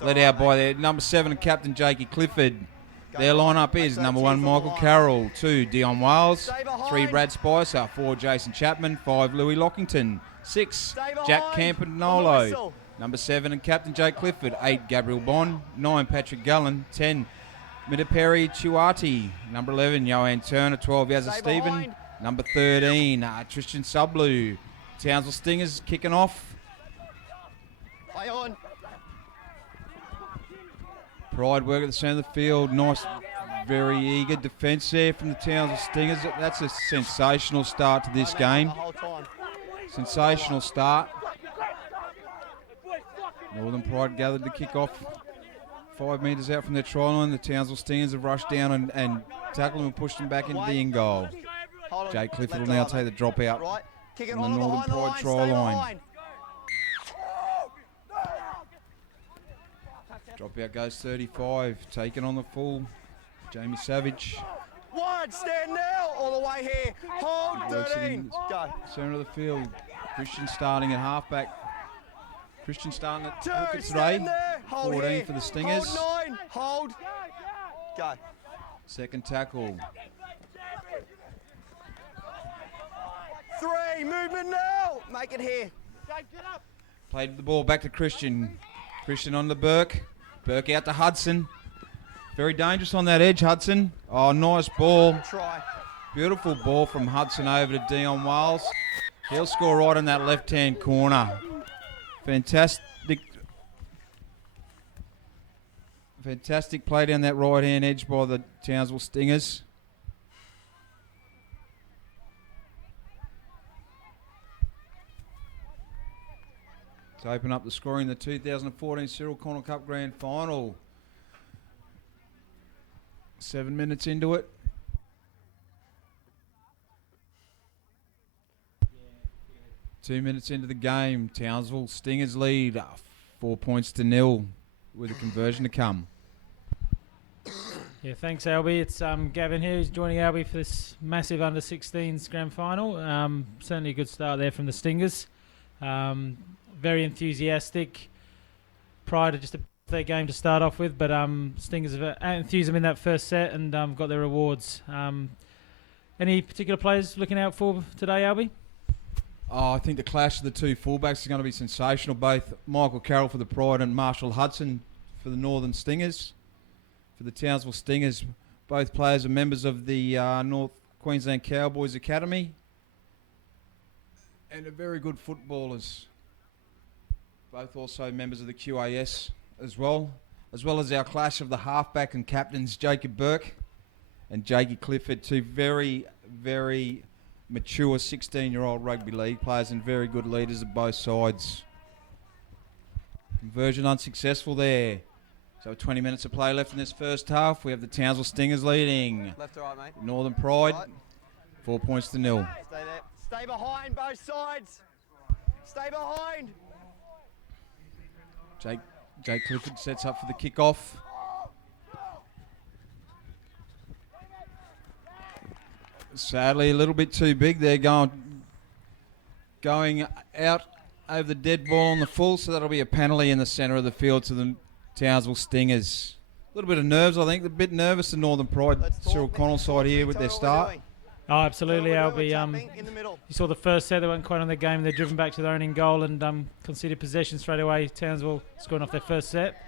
Led out by their number 7 captain Jakey Clifford. Their lineup is number 1 Michael Carroll, 2 Dion Wales, 3 Brad Spicer, 4 Jason Chapman, 5 Louis Lockington, 6 Jack Campanolo, number 7 and captain Jake Clifford, 8 Gabriel Bond, 9 Patrick Gallen, 10 Midaperi Chuati, number 11 Johan Turner, 12 Yazza Stephen, number 13 Tristan Sublu. Townsville Stingers kicking off. Play on. Pride work at the centre of the field. Nice, very eager defence there from the Townsville Stingers. That's a sensational start to this game. Sensational start. Northern Pride gathered to kick off 5 metres out from their try line. The Townsville Stingers have rushed down and tackled them and pushed them back into the in goal. Jake Clifford will now take the drop out from the Northern Pride try line. Drop out goes 35, taken on the full. Jamie Savage. One, stand now, all the way here. Hold 13. Go. Centre of the field. Christian starting at halfback. Christian starting at hooker today. Stand there. Hold 14 here. for the Stingers. Hold 9. Hold. Go. Second tackle. 3, movement now. Make it here. Played the ball back to Christian. Christian on to Burke. Burke out to Hudson. Very dangerous on that edge, Hudson. Oh, nice ball. Try. Beautiful ball from Hudson over to Dion Wales. He'll score right in that left-hand corner. Fantastic play down that right-hand edge by the Townsville Stingers. To open up the scoring, the 2014 Cyril Connell Cup Grand Final. 7 minutes into it. Two minutes into the game, Townsville Stingers lead 4 points to 0 with a conversion to come. Yeah, thanks, Albie. It's Gavin here who's joining Albie for this massive under-16s grand final. Certainly a good start there from the Stingers. Very enthusiastic. Prior to just their game to start off with, but Stingers have enthused them in that first set and got their rewards. Any particular players looking out for today, Albie? Oh, I think the clash of the two fullbacks is going to be sensational. Both Michael Carroll for the Pride and Marshall Hudson for the Northern Stingers. For the Townsville Stingers, both players are members of the North Queensland Cowboys Academy and are very good footballers. Both also members of the QAS as well as our clash of the halfback and captains Jacob Burke and Jakey Clifford, two very, very mature 16-year-old rugby league players and very good leaders of both sides. Conversion unsuccessful there. So 20 minutes of play left in this first half. We have the Townsville Stingers leading. Left to right, mate. Northern Pride, Right. 4 points to 0. Stay there. Stay behind both sides. Stay behind. Jake Clifford sets up for the kickoff. Sadly, a little bit too big. They're going out over the dead ball on the full, so that'll be a penalty in the centre of the field to the Townsville Stingers. A little bit of nerves, I think. A bit nervous, the Northern Pride, Cyril Connell side here with their start. Oh, absolutely, Albie. You saw the first set, they weren't quite on the game. They're driven back to their own in goal and conceded possession straight away. Townsville scoring off their first set.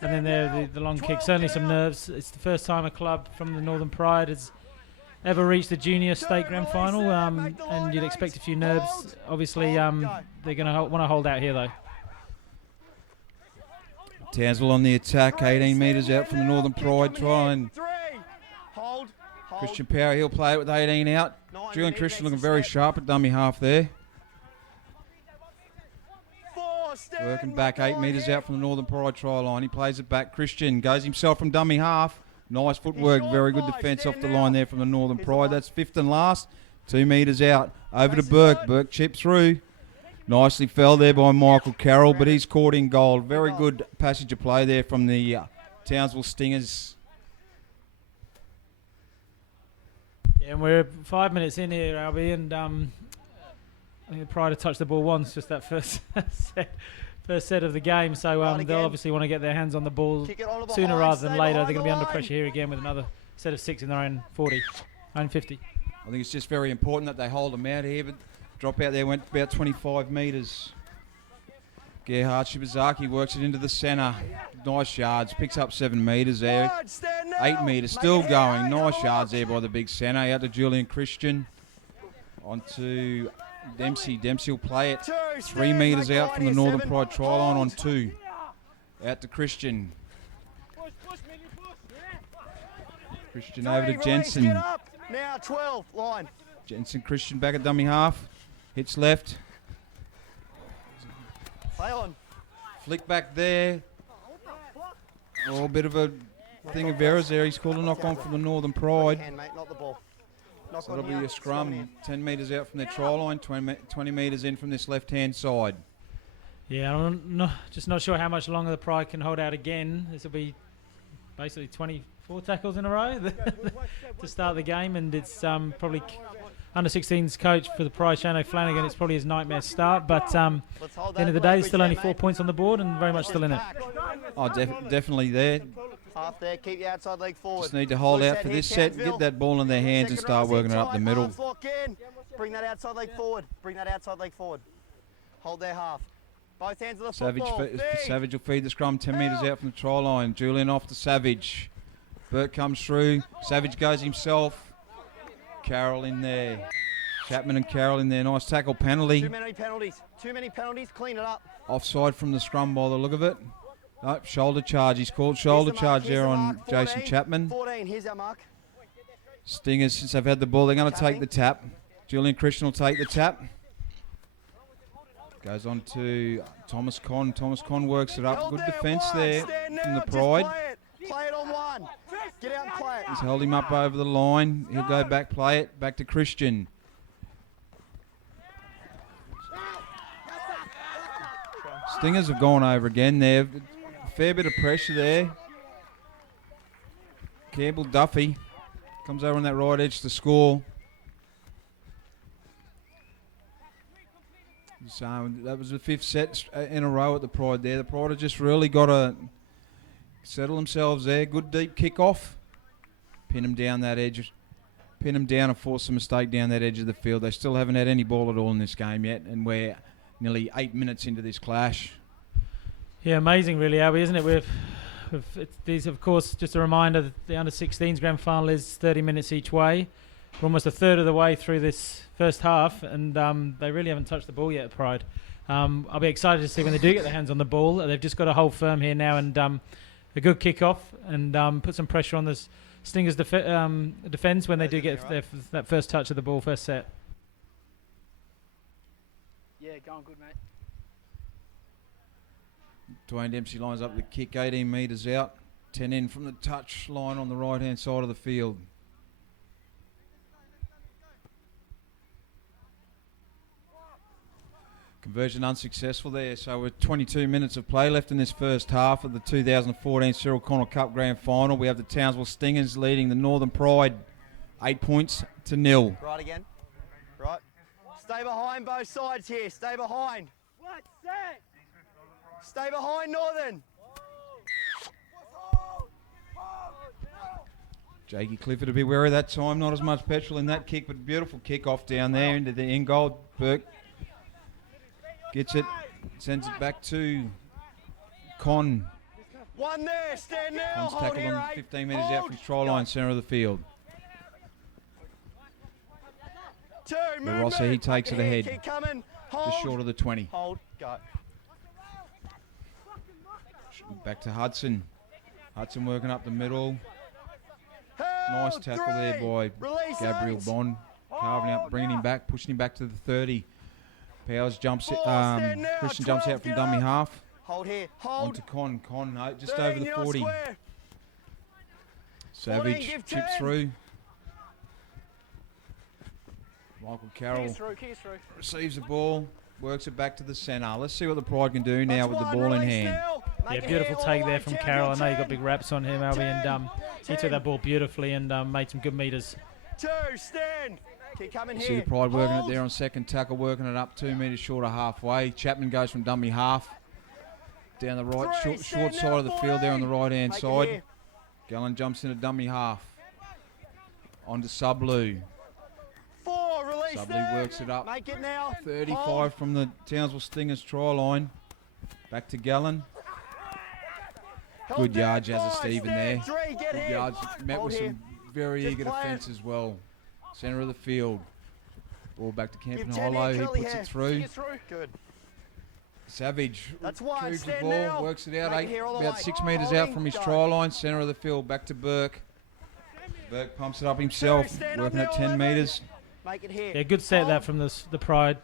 And then there, the long kick. Certainly some nerves. It's the first time a club from the Northern Pride has ever reached the junior state grand final. And you'd expect a few nerves. Obviously, they're going to want to hold out here, though. Townsville on the attack, 18 metres out from the Northern Pride try, and Christian Power, he'll play it with 18 out. Julian Christian looking very sharp at dummy half there. Working back 8 metres out from the Northern Pride try line. He plays it back. Christian goes himself from dummy half. Nice footwork, very good defence off the line there from the Northern Pride. That's fifth and last. 2 metres out. Over to Burke. Burke chipped through. Nicely fell there by Michael Carroll, but he's caught in goal. Very good passage of play there from the Townsville Stingers. Yeah, and we're 5 minutes in here, Albie, and I think Pride have touched the ball once, just that first set. first set of the game, so they'll obviously want to get their hands on the ball sooner rather than later. They're going to be under pressure here again with another set of 6 in their own 40, own 50. I think it's just very important that they hold them out here, but drop out there went about 25 metres. Gerhard Shibazaki works it into the centre. Nice yards, picks up 7 metres there. 8 metres, still going. Nice yards there by the big centre. Out to Julian Christian. On to Dempsey. Dempsey will play it 3 metres out from the Northern Pride try line on 2. Out to Christian. Christian over to Jensen. Now 12, line. Jensen, Christian back at dummy half. Hits left. Play on. Flick back there. Oh, a bit of a thing of errors there. He's called a knock on from the Northern Pride. Hand, mate, not the ball. So that'll be a scrum 10 metres out from their try line, 20 metres in from this left-hand side. Yeah, I'm just not sure how much longer the Pride can hold out again. This will be basically 24 tackles in a row to start the game, and it's probably under-16s coach for the Pride, Shane O'Flanagan. It's probably his nightmare start, but at the end of the day, there's still only 4 points on the board and very much still in it. Oh, definitely there. Half there, keep your outside leg forward. Just need to hold out for this set, get that ball in their hands and start working it up the middle. Bring that outside leg forward. Bring that outside leg forward. Hold their half. Both hands of the football. Savage will feed the scrum 10 metres out from the try line. Julian off to Savage. Burt comes through. Savage goes himself. Carroll in there. Chapman and Carroll in there. Nice tackle penalty. Too many penalties. Too many penalties. Clean it up. Offside from the scrum by the look of it. Nope, shoulder charge. He's called shoulder charge there on Jason Chapman. 14. Here's our mark. Stingers, since they've had the ball, they're going to take the tap. Julian Christian will take the tap. Goes on to Thomas Conn. Thomas Conn works it up. Good defence there from the Pride. Play it on 1. Get out and play it. He's held him up over the line. He'll go back, play it. Back to Christian. Stingers have gone over again there. Fair bit of pressure there. Campbell Duffy comes over on that right edge to score. So that was the 5th set in a row at the Pride there. The Pride have just really got to settle themselves there. Good deep kick-off. Pin them down that edge. Pin them down and force a mistake down that edge of the field. They still haven't had any ball at all in this game yet, and we're nearly 8 minutes into this clash. Yeah, amazing really, Albie, isn't it? These, of course, just a reminder that the under-16s grand final is 30 minutes each way. We're almost a third of the way through this first half, and they really haven't touched the ball yet at Pride. I'll be excited to see when they do get their hands on the ball. They've just got to hold firm here now, and a good kick-off and put some pressure on the Stingers' defence when they do get that first touch of the ball, first set. Yeah, going good, mate. Dwayne Dempsey lines up the kick 18 metres out. 10 in from the touch line on the right-hand side of the field. Conversion unsuccessful there, so with 22 minutes of play left in this first half of the 2014 Cyril Connell Cup Grand Final. We have the Townsville Stingers leading the Northern Pride 8 points to 0. Right again. Right. Stay behind both sides here. Stay behind. Stay behind Northern. Jakey Clifford to be wary of that time. Not as much petrol in that kick, but beautiful kick off down there into the end goal. Burke gets it, sends it back to Conn. One there, stand now. Conn's Hold tackled here, on 8. 15 metres out from the try line, centre of the field. 2, Rossi, he takes it ahead. Keep coming. Hold. Just short of the 20. Hold, go. Back to Hudson. Hudson working up the middle. Held, Nice tackle there by Release Gabriel eight. Bond. Carving up, bringing him back, pushing him back to the 30. Powers jumps, stand now, Christian jumps 12, out from get dummy up. half. Hold here. Hold. Onto Conn. Conn just 13, over the you're not 40. square. Savage 14, give chips 10. through. Michael Carroll Keys through. receives the ball, works it back to the centre. Let's see what the Pride can do now That's with the one, ball in release hand. now. Yeah, Make it beautiful here, take all there the from way, Carroll. I know you got 10. big raps on him, Albie, and he took that ball beautifully and made some good meters. 2, stand. Keep coming See here. the Pride working it Hold. there on second tackle, working it up 2 metres short of halfway. Chapman goes from dummy half. Down the right, short side of the field there on the right-hand side. Gallen jumps into dummy half. On to Sublu. 4, release Sublu works it up. Make it now. 35 from the Townsville Stingers try line. Back to Gallen. Good yards as a Stephen there. Good yards, met with some very eager defence as well. Centre of the field. Ball back to Campen Hollow. He puts it through. Good. Savage That's wide. retrieves the Stand ball, now. works it out, Make it here all the about way. 6 metres out from his Go. try line, centre of the field, back to Burke. Burke pumps it up himself, Stand working up at now, 10 Ollie. metres. Make it here. Yeah, good set that from the Pride.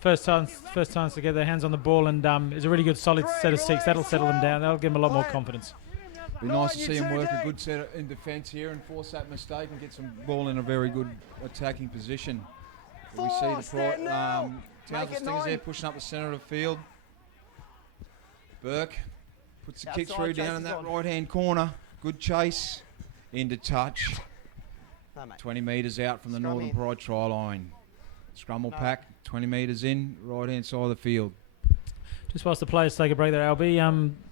First times together, hands on the ball, and it's a really good solid set of 6. That'll settle them down. That'll give them a lot more confidence. Be nice to see him work a good set in defence here and force that mistake and get some ball in a very good attacking position. We see the Townsville Stingers there pushing up the centre of the field. Burke puts the kick through down in that right-hand corner. Good chase. Into touch. No, mate. 20 metres out from the Scrum Northern in. Pride try line. Scrum will pack. 20 metres in, right-hand side of the field. Just whilst the players take a break there, Albie.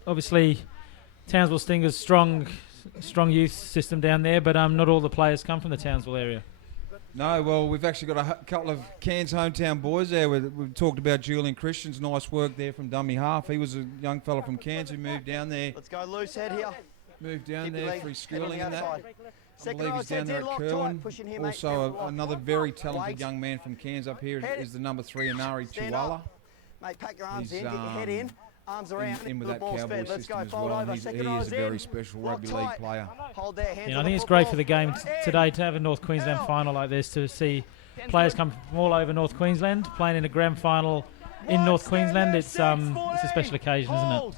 Obviously, Townsville Stingers strong youth system down there, but not all the players come from the Townsville area. No, well, we've actually got a couple of Cairns hometown boys there. We've talked about Julian Christian's nice work there from dummy half. He was a young fella from Cairns who moved down there. Let's go loose head here. Moved down Keep your there leg for his head on schooling the and that. outside. I Second believe row, he's down there at lock tight. Kerwin. Push in here, mate. Also, Lock. another very Wait. talented young man from Cairns up here Head. is the number 3, Anari Stand Chihuahua. up. Mate, pack your arms He's, in, get your head in. Arms around. In with the that ball's Cowboy fed. Let's system go. as Fold well. over. He Second is row's a very in. special Lock rugby league tight. player. Hold there. Hands Yeah, I on think the it's great for football. the game In. today to have a North Queensland Out. final like this, to see players come from all over North Queensland playing in a grand final in North Queensland. It's a special occasion, isn't it? Hold.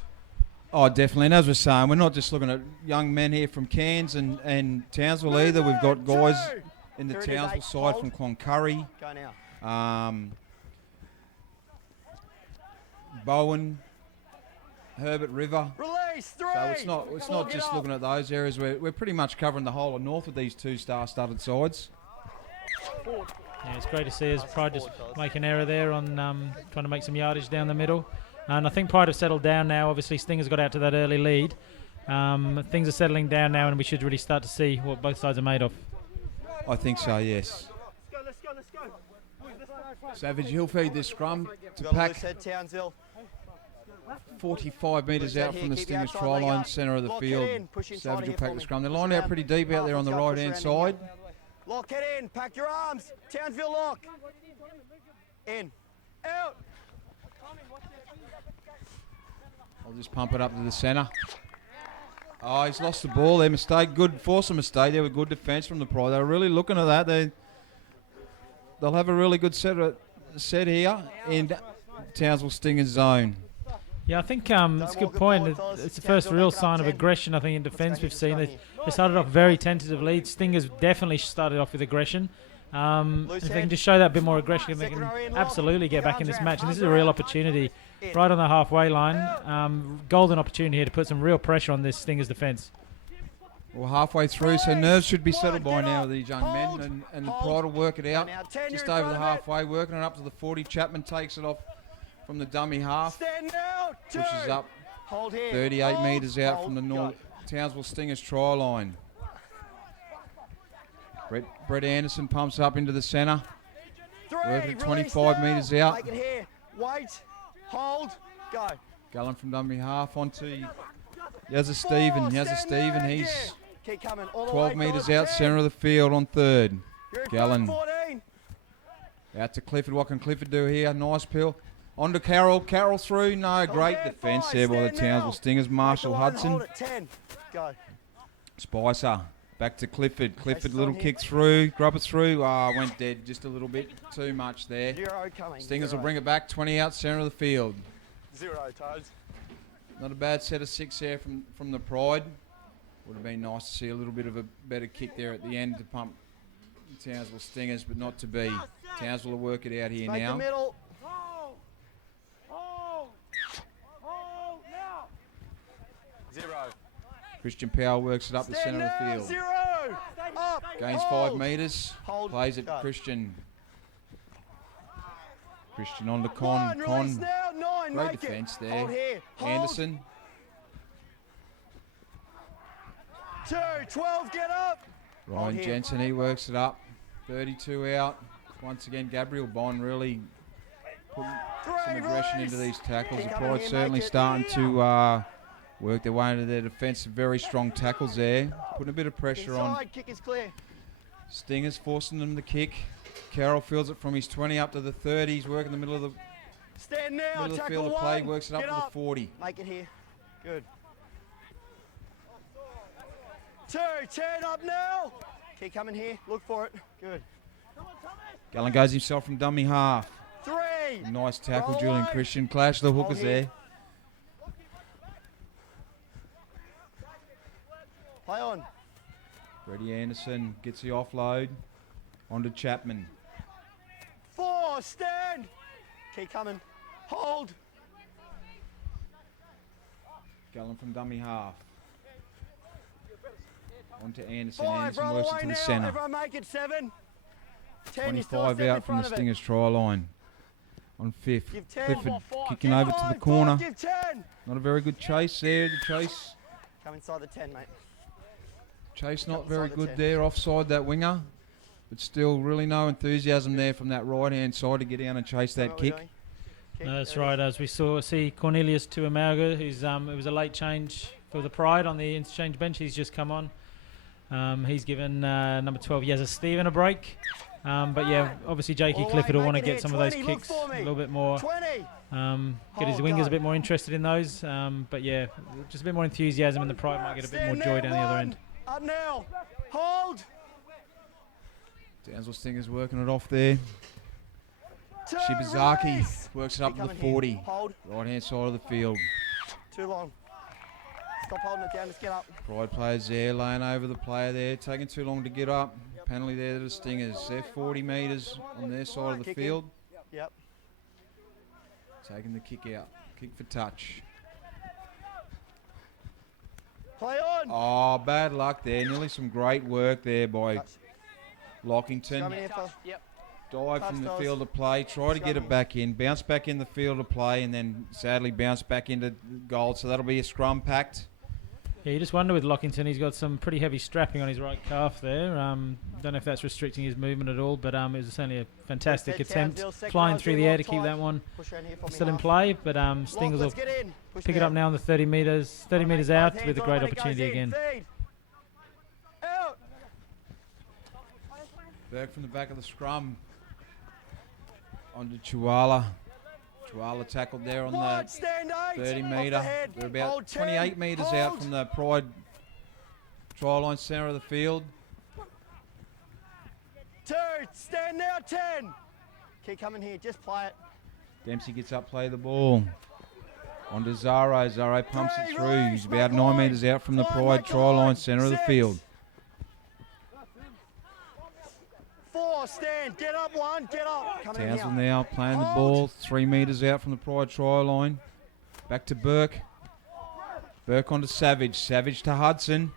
Oh, definitely. And as we're saying, we're not just looking at young men here from Cairns and Townsville either. We've got guys in the Here it is, Townsville 8. side Hold. from Cloncurry, Go now. Bowen, Herbert River. Release. 3. So it's not just looking at those areas. We're pretty much covering the whole of North with these 2 star-studded sides. Yeah, it's great to see us. Pride just make an error there on trying to make some yardage down the middle. And I think Pride have settled down now. Obviously, Stingers got out to that early lead. Things are settling down now, and we should really start to see what both sides are made of. I think so, yes. Let's go. Savage, he'll feed this scrum to Got a pack loose head, Townsville. 45 metres out from the Stingers try line, centre of the Lock it field. in, push inside Savage here will for pack the me. scrum. They're Push lined out around. pretty deep out there on the Let's go, push right-hand around side. here. Lock it in. Pack your arms. Townsville lock. In. Out. I'll just pump it up to the centre. Oh, he's lost the ball there. Mistake. Good. Force a mistake there with good defence from the Pride. They were really looking at that. They'll have a really good set here in Townsville Stingers zone. Yeah, I think it's a good point. It's the first real sign of aggression, I think, in defence we've seen. They started off very tentatively. Stingers definitely started off with aggression. If they can just show that bit more aggression, they can absolutely get back in this match. And this is a real opportunity right on the halfway line. Golden opportunity here to put some real pressure on this Stingers defence. Well, halfway through, so nerves should be settled by now with these young men. And the Pride will work it out just over the halfway, working it up to the 40. Chapman takes it off from the dummy half. Pushes up 38 metres out from the North Townsville Stingers try line. Brett Anderson pumps up into the centre. Working at 25 metres out. Make it here. Wait. Hold. Go. Gallen from dummy half onto Yazza Stephen. Yazza Stephen, he's Keep coming. All the 12 way, metres guys. out, centre of the field on third. You're Gallen. 14. Out to Clifford. What can Clifford do here? Nice pill. On to Carroll. Carroll through. No, great there, defence five, there by the stand Townsville now. Stingers. Marshall Make the line, Hudson. hold it, 10. Go. Spicer. Back to Clifford. Clifford, still little here. kick through. Grub it through. Went dead just a little bit too much there. 0 coming. Stingers 0. will bring it back. 20 out, centre of the field. 0 Toads. Not a bad set of 6 there from the Pride. Would have been nice to see a little bit of a better kick there at the end to pump Townsville Stingers, but not to be. Townsville will work it out here Make the now. middle. 0. Christian Powell works it up the centre of the field. 0. Up. Gains Hold. 5 metres. Hold. Plays it Go. Christian. Christian on to One, Con. release now. line, Great make defence it. there. Hold here. Hold. Anderson. 2, 12, get up. Ryan here. Jensen, he works it up. 32 out. Once again, Gabriel Bond really putting some aggression into these tackles. The Pride certainly starting to work their way into their defence. Very strong tackles there. Putting a bit of pressure on. Kick is clear. Stingers forcing them to kick. Carroll fields it from his 20 up to the 30. He's working the middle of the Stand now, middle of the tackle field of play. one. Works it up Get to the 40. Make it here. Good. 2, 10 up now. Keep coming here. Look for it. Good. Gallen goes himself from dummy half. 3. Nice tackle, Roll Julian away. Christian. Clash the hookers here. there. Play on. Freddie Anderson gets the offload. Onto Chapman. 4, stand. Keep coming. Hold. Gallen from dummy half. Onto Anderson. 5, Anderson roll works away it to the now. centre. Everyone make it 7. 10, you still 25 step in out from the front of it. Stingers try line. On 5th. Give 10. Clifford kicking Give over to the 5, corner. Give 10. Not a very good chase there. The chase. Come inside the 10, mate. Chase not Come very inside the good 10. there. Offside that winger. But still really no enthusiasm there from that right hand side to get down and chase that kick. No, that's right. As we see Cornelius Tuamaga, who's it was a late change for the Pride on the interchange bench. He's just come on. He's given number 12 Yazza Stephen a break. But yeah, obviously Jakey Clifford will want to get some of those kicks a little bit more. Get his wingers a bit more interested in those. But yeah, just a bit more enthusiasm, and the Pride might get a bit more joy down the other end. Up now. Hold. Townsville Stingers working it off there. 2, Shibazaki release. works it up Keep to the coming here. 40. Hold. Right hand side of the field. Too long. Stop holding it down. Just get up. Pride players there, laying over the player there, taking too long to get up. Penalty there to the Stingers. They're 40 metres on their side of the Kick in. field. Yep. Taking the kick out. Kick for touch. Play on. Oh, bad luck there. Nearly some great work there by Touch. Lockington. Come here, fella. Yep. Dive Touch from the those. field of play. Try to get it back in. Bounce back in the field of play, and then sadly bounce back into goal. So that'll be a scrum pact. Yeah, you just wonder with Lockington, he's got some pretty heavy strapping on his right calf there. Don't know if that's restricting his movement at all, but it was certainly a fantastic Good attempt, Townsville, second flying rows through in, the air lock to keep tight. that one Push around here for me, still in half. play. But Lock, Stingers will let's get in. Push pick it down. up now on the 30 metres out Both with a hands great on when it goes opportunity in. again. Feed. Out. Back from the back of the scrum. Onto Chihuahua. Chihuahua tackled there on Wide, the stand 8. 30 Off metre. the head. They're about Hold 10. 28 metres out Hold. from the Pride try line centre of the field. 2. Stand now 10. Keep coming here. Just play it. Dempsey gets up, play the ball. Onto Zaro. Zaro pumps it 3, through. release, He's about back 9 line. metres out from the Line, Pride back try line line. centre of the 6. field. 4. Stand. Get up 1. Get up. Come in Townsville here. now playing the Hold. ball 3 metres out from the Pride try line. Back to Burke. Burke onto Savage. Savage to Hudson.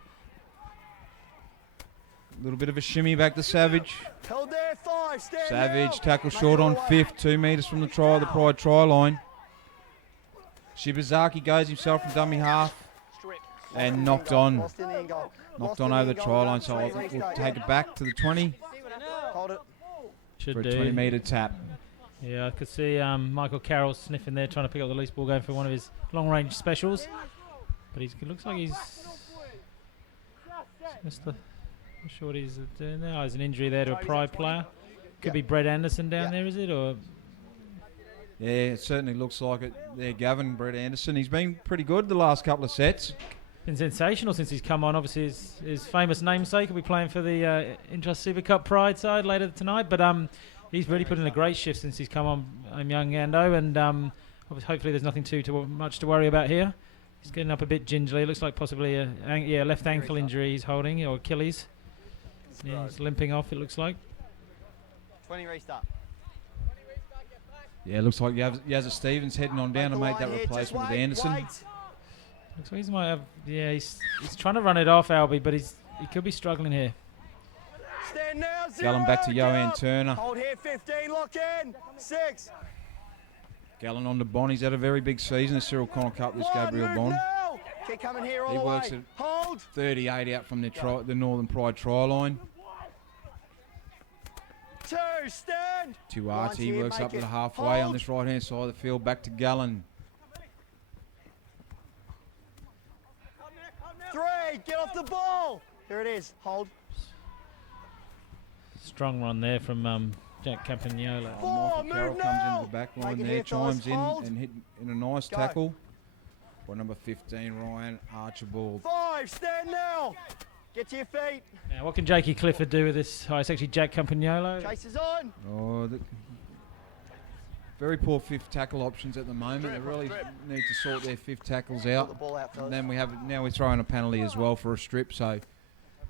A little bit of a shimmy back to Savage. Held there 5. Stand Savage now. tackle Make short it on away. 5th, 2 metres from the Pride try line. Shibazaki goes himself from dummy half Strip. and knocked on. Lost in the end goal. Knocked Lost on in over the the end try goal. line, so Three, we'll restart, take yeah. it back to the 20 Hold it. Should for a do. 20 metre tap. Yeah, I could see Michael Carroll sniffing there, trying to pick up the loose ball, going for one of his long-range specials. But it looks like he's missed the. Not sure what he's doing there. Oh, there's an injury there to a Pride player. Could be Brett Anderson down there, is it? Or Yeah, it certainly looks like it. There, Gavin, Brett Anderson. He's been pretty good the last couple of sets. been sensational since he's come on. Obviously, his famous namesake will be playing for the Intrust Super Cup Pride side later tonight. But he's really put in a great shift since he's come on, young Ando, and hopefully there's nothing too much to worry about here. He's getting up a bit gingerly. Looks like possibly a left ankle injury he's holding, or Achilles. Yeah, he's limping off, it looks like. 20 restart. Yeah, looks like Yazza Stevens heading on down to make that replacement with Anderson. Looks like he might have. Yeah, he's trying to run it off, Albie, but he could be struggling here. Stand now, 0. Gallen back to Get Johan up. Turner. Hold here, 15. Lock in. 6. Gallen on to Bond. He's had a very big season. The Cyril Connell Cup, this Gabriel Bond. Keep coming here all He the works way. at Hold. 38 out from the Northern Pride try line. 2, stand. Tuati works up to the halfway on this right-hand side of the field. Back to Gallen. 3, get off the ball. Here it is. Hold. Strong run there from Jack Campagnolo. Michael move Carroll comes now. into the back Make line it there, here, fellas. chimes in Hold. and hit in a nice Go. tackle by number 15, Ryan Archibald. 5, stand now. Get to your feet. Now, what can Jakey Clifford do with this? Oh, it's actually Jack Campagnolo. Chase is on. Oh, very poor fifth tackle options at the moment. They really need to sort their fifth tackles Put the out. ball out, fellas. And then now we're throwing a penalty as well for a strip. So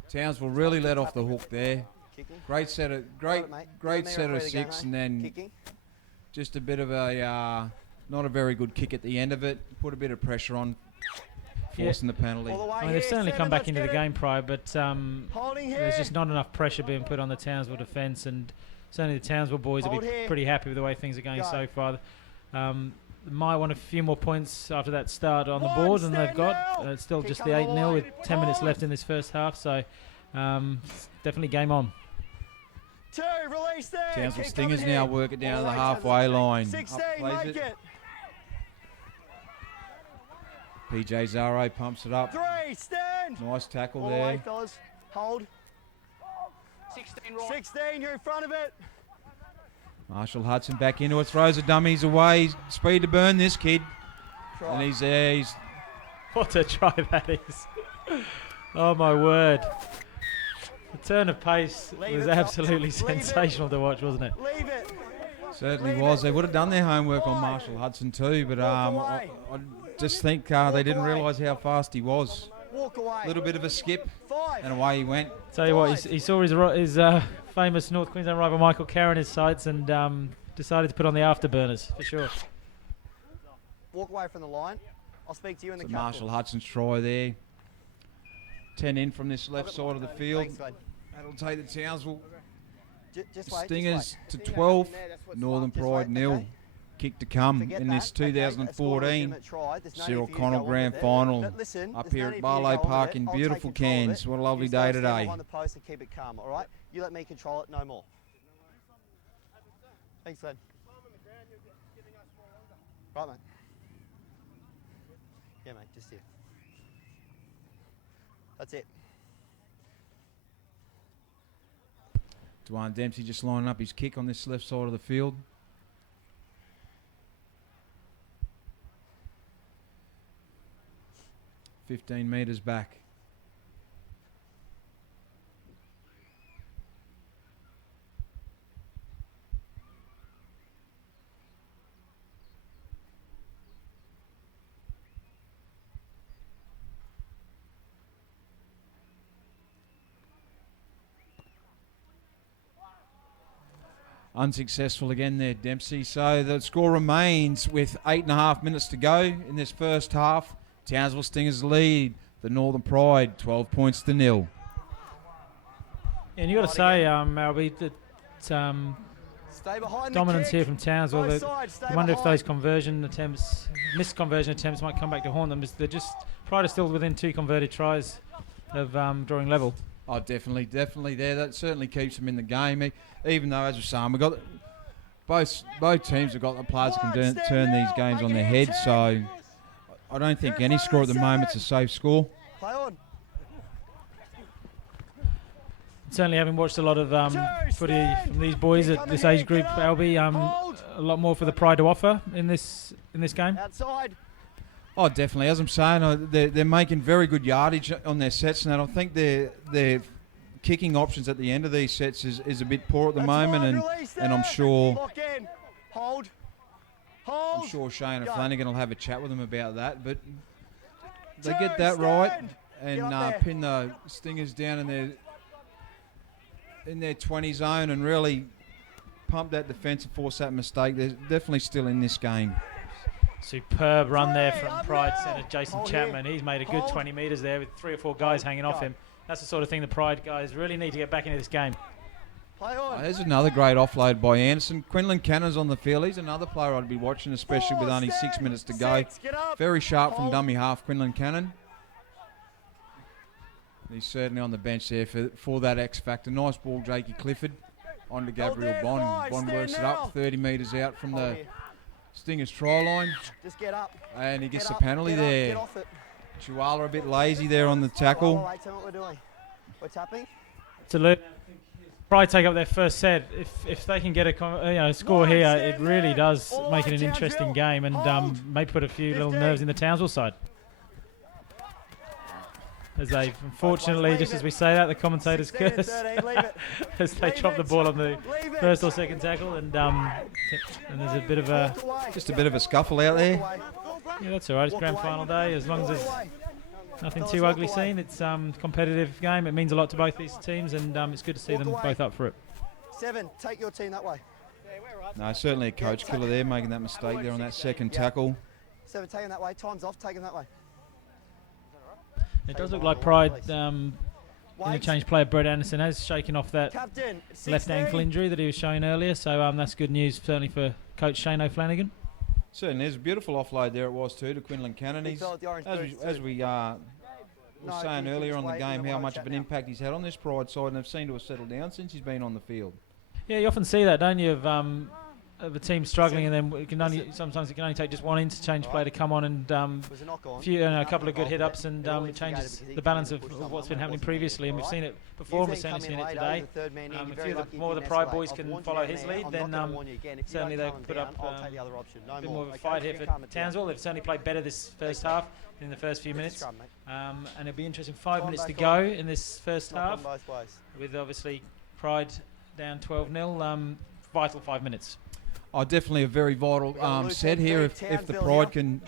Townsville really let off the hook there. Kicking. Great set of Got it, mate. great Let me set of referee the game, 6, mate. and then Kicking. just a bit of a not a very good kick at the end of it. Put a bit of pressure on, forcing the penalty. All the way I mean, they've here, certainly 7, come back let's into the get it. game, Pride, but Holding here. there's just not enough pressure being put on the Townsville defence, and certainly the Townsville boys will Hold be here. pretty happy with the way things are going Go. so far. Might want a few more points after that start on the 1, board, and they've stand got now. it's still Keep just the coming all 8-0 the with way. 10 minutes Hold. left in this first half, so definitely game on. 2, release there. Townsville Keep Stingers coming now here. work it down All to the way, halfway 16. line. 16, Up plays make it. it. PJ Zaro pumps it up. 3, stand. Nice tackle All the way, there. fellas. Hold. 16 right. 16, you're in front of it. Marshall Hudson back into it, throws the dummies away. Speed to burn this kid. Try. And he's there. He's What a try that is. Oh, my word. The turn of pace Leave was it, Phil. absolutely Leave it. sensational to watch, wasn't it? Leave it. certainly Leave was. it. They would have done their homework on Wide. Marshall Hudson too, but Walk I away. just think they didn't away. realise how fast he was. Walk away. A little bit of a skip, 5. and away he went. Tell you what, he saw his famous North Queensland rival Michael Carroll in his sights and decided to put on the afterburners, for sure. Walk away from the line. I'll speak to you in the So cup. Marshall Hudson's try there. 10 in from this left side of the field. Thanks, bud. That'll take the Townsville Just wait. Stingers just to wait. 12. Just Northern wait, Pride nil. okay? Kick to come Forget in this that, okay? That's 2014 a try. There's no Cyril need for you to Connell go on Grand with it. Final But listen, up there's here no at need for you to Barlow go on with Park it. in I'll take beautiful control of Cairns. it. What a lovely You day stay still today. behind the post and keep it calm, all right? You let me control it, no more. Thanks, Glenn. Right, mate. Yeah, mate, just here. That's it. Dwayne Dempsey just lining up his kick on this left side of the field. "15 metres back. Unsuccessful again there, Dempsey. So the score remains with 8.5 minutes to go in this first half. Townsville Stingers lead the Northern Pride 12 points to 0. And you got to say, Albie, that Stay behind dominance the here kick. from Townsville. Both That, sides, stay I wonder if behind. those conversion attempts, missed conversion attempts, might come back to haunt them. They're just Pride are still within 2 converted tries of drawing level. Oh, definitely there. That certainly keeps them in the game. Even though, as we're saying, we got both teams have got the players who can turn these games on their head. So I don't think any score at the moment's a safe score. Play on. Certainly, having watched a lot of footy from these boys at this age group, Albie, a lot more for the Pride to offer in this game. Outside. Oh, definitely. As I'm saying, they're making very good yardage on their sets, and I think their kicking options at the end of these sets is a bit poor at the That's moment, wide, and release and I'm there. sure Lock in. Hold. Hold. I'm sure Shane Go. Flanagan will have a chat with them about that. But they Two, get that right stand. and Get up there. pin the Stingers down in their 20 zone and really pump that defence and force that mistake. They're definitely still in this game. Superb run there Three, from up Pride now. centre Jason Hold Chapman. here. He's made a good Hold. 20 metres there with 3 or 4 guys hanging off Go. him. That's the sort of thing the Pride guys really need to get back into this game. Play on. There's another great offload by Anderson. Quinlan Cannon's on the field. He's another player I'd be watching, especially with only 6 minutes to go. Get up. Very sharp from dummy half, Quinlan Cannon. He's certainly on the bench there for that X factor. Nice ball, Jakey Clifford. On to Gabriel Bond. Bond works it up 30 metres out from the Stingers try line. Just get up. And he gets Get the up, penalty get up, there. Get off it. Chihuahua a bit lazy there on the tackle. Wait, tell me what we're doing. We're tapping. Absolutely. Probably take up their first set. If they can get a score here, it really does make it an interesting game and may put a few little nerves in the Townsville side. As they, unfortunately, just as we say that, the commentators curse as they chop the ball on the first or second tackle, and there's a bit of just a bit of a scuffle out there. Yeah, that's all right. It's grand final day. As long as there's nothing too ugly seen, it's competitive game. It means a lot to both these teams, and it's good to see them both up for it. 7, take your team that way. No, certainly a coach killer there, making that mistake there on that second tackle. 7, take him that way. Time's off. Take him that way. It does look like Pride interchange player Brett Anderson has shaken off that left ankle injury that he was showing earlier, so that's good news certainly for Coach Shane O'Flanagan. Certainly, there's a beautiful offload there it was too to Quinlan Cannon. He's, as we were saying earlier on the game, how much of an impact he's had on this Pride side, and they've seemed to have settled down since he's been on the field. Yeah, you often see that, don't you, of a team struggling, and then sometimes it can only take just one interchange player to come on and a couple of good hit-ups, and it changes the balance of what's been happening previously, and we've seen it before, and we've certainly seen it today. If more of the Pride boys can follow his lead, then certainly they'll put up a bit more of a fight here for Townsville. They've certainly played better this first half in the first few minutes, and it'll be interesting. 5 minutes to go in this first half, with obviously Pride down 12-0. Vital 5 minutes. Oh, definitely a very vital set here. If the Pride can,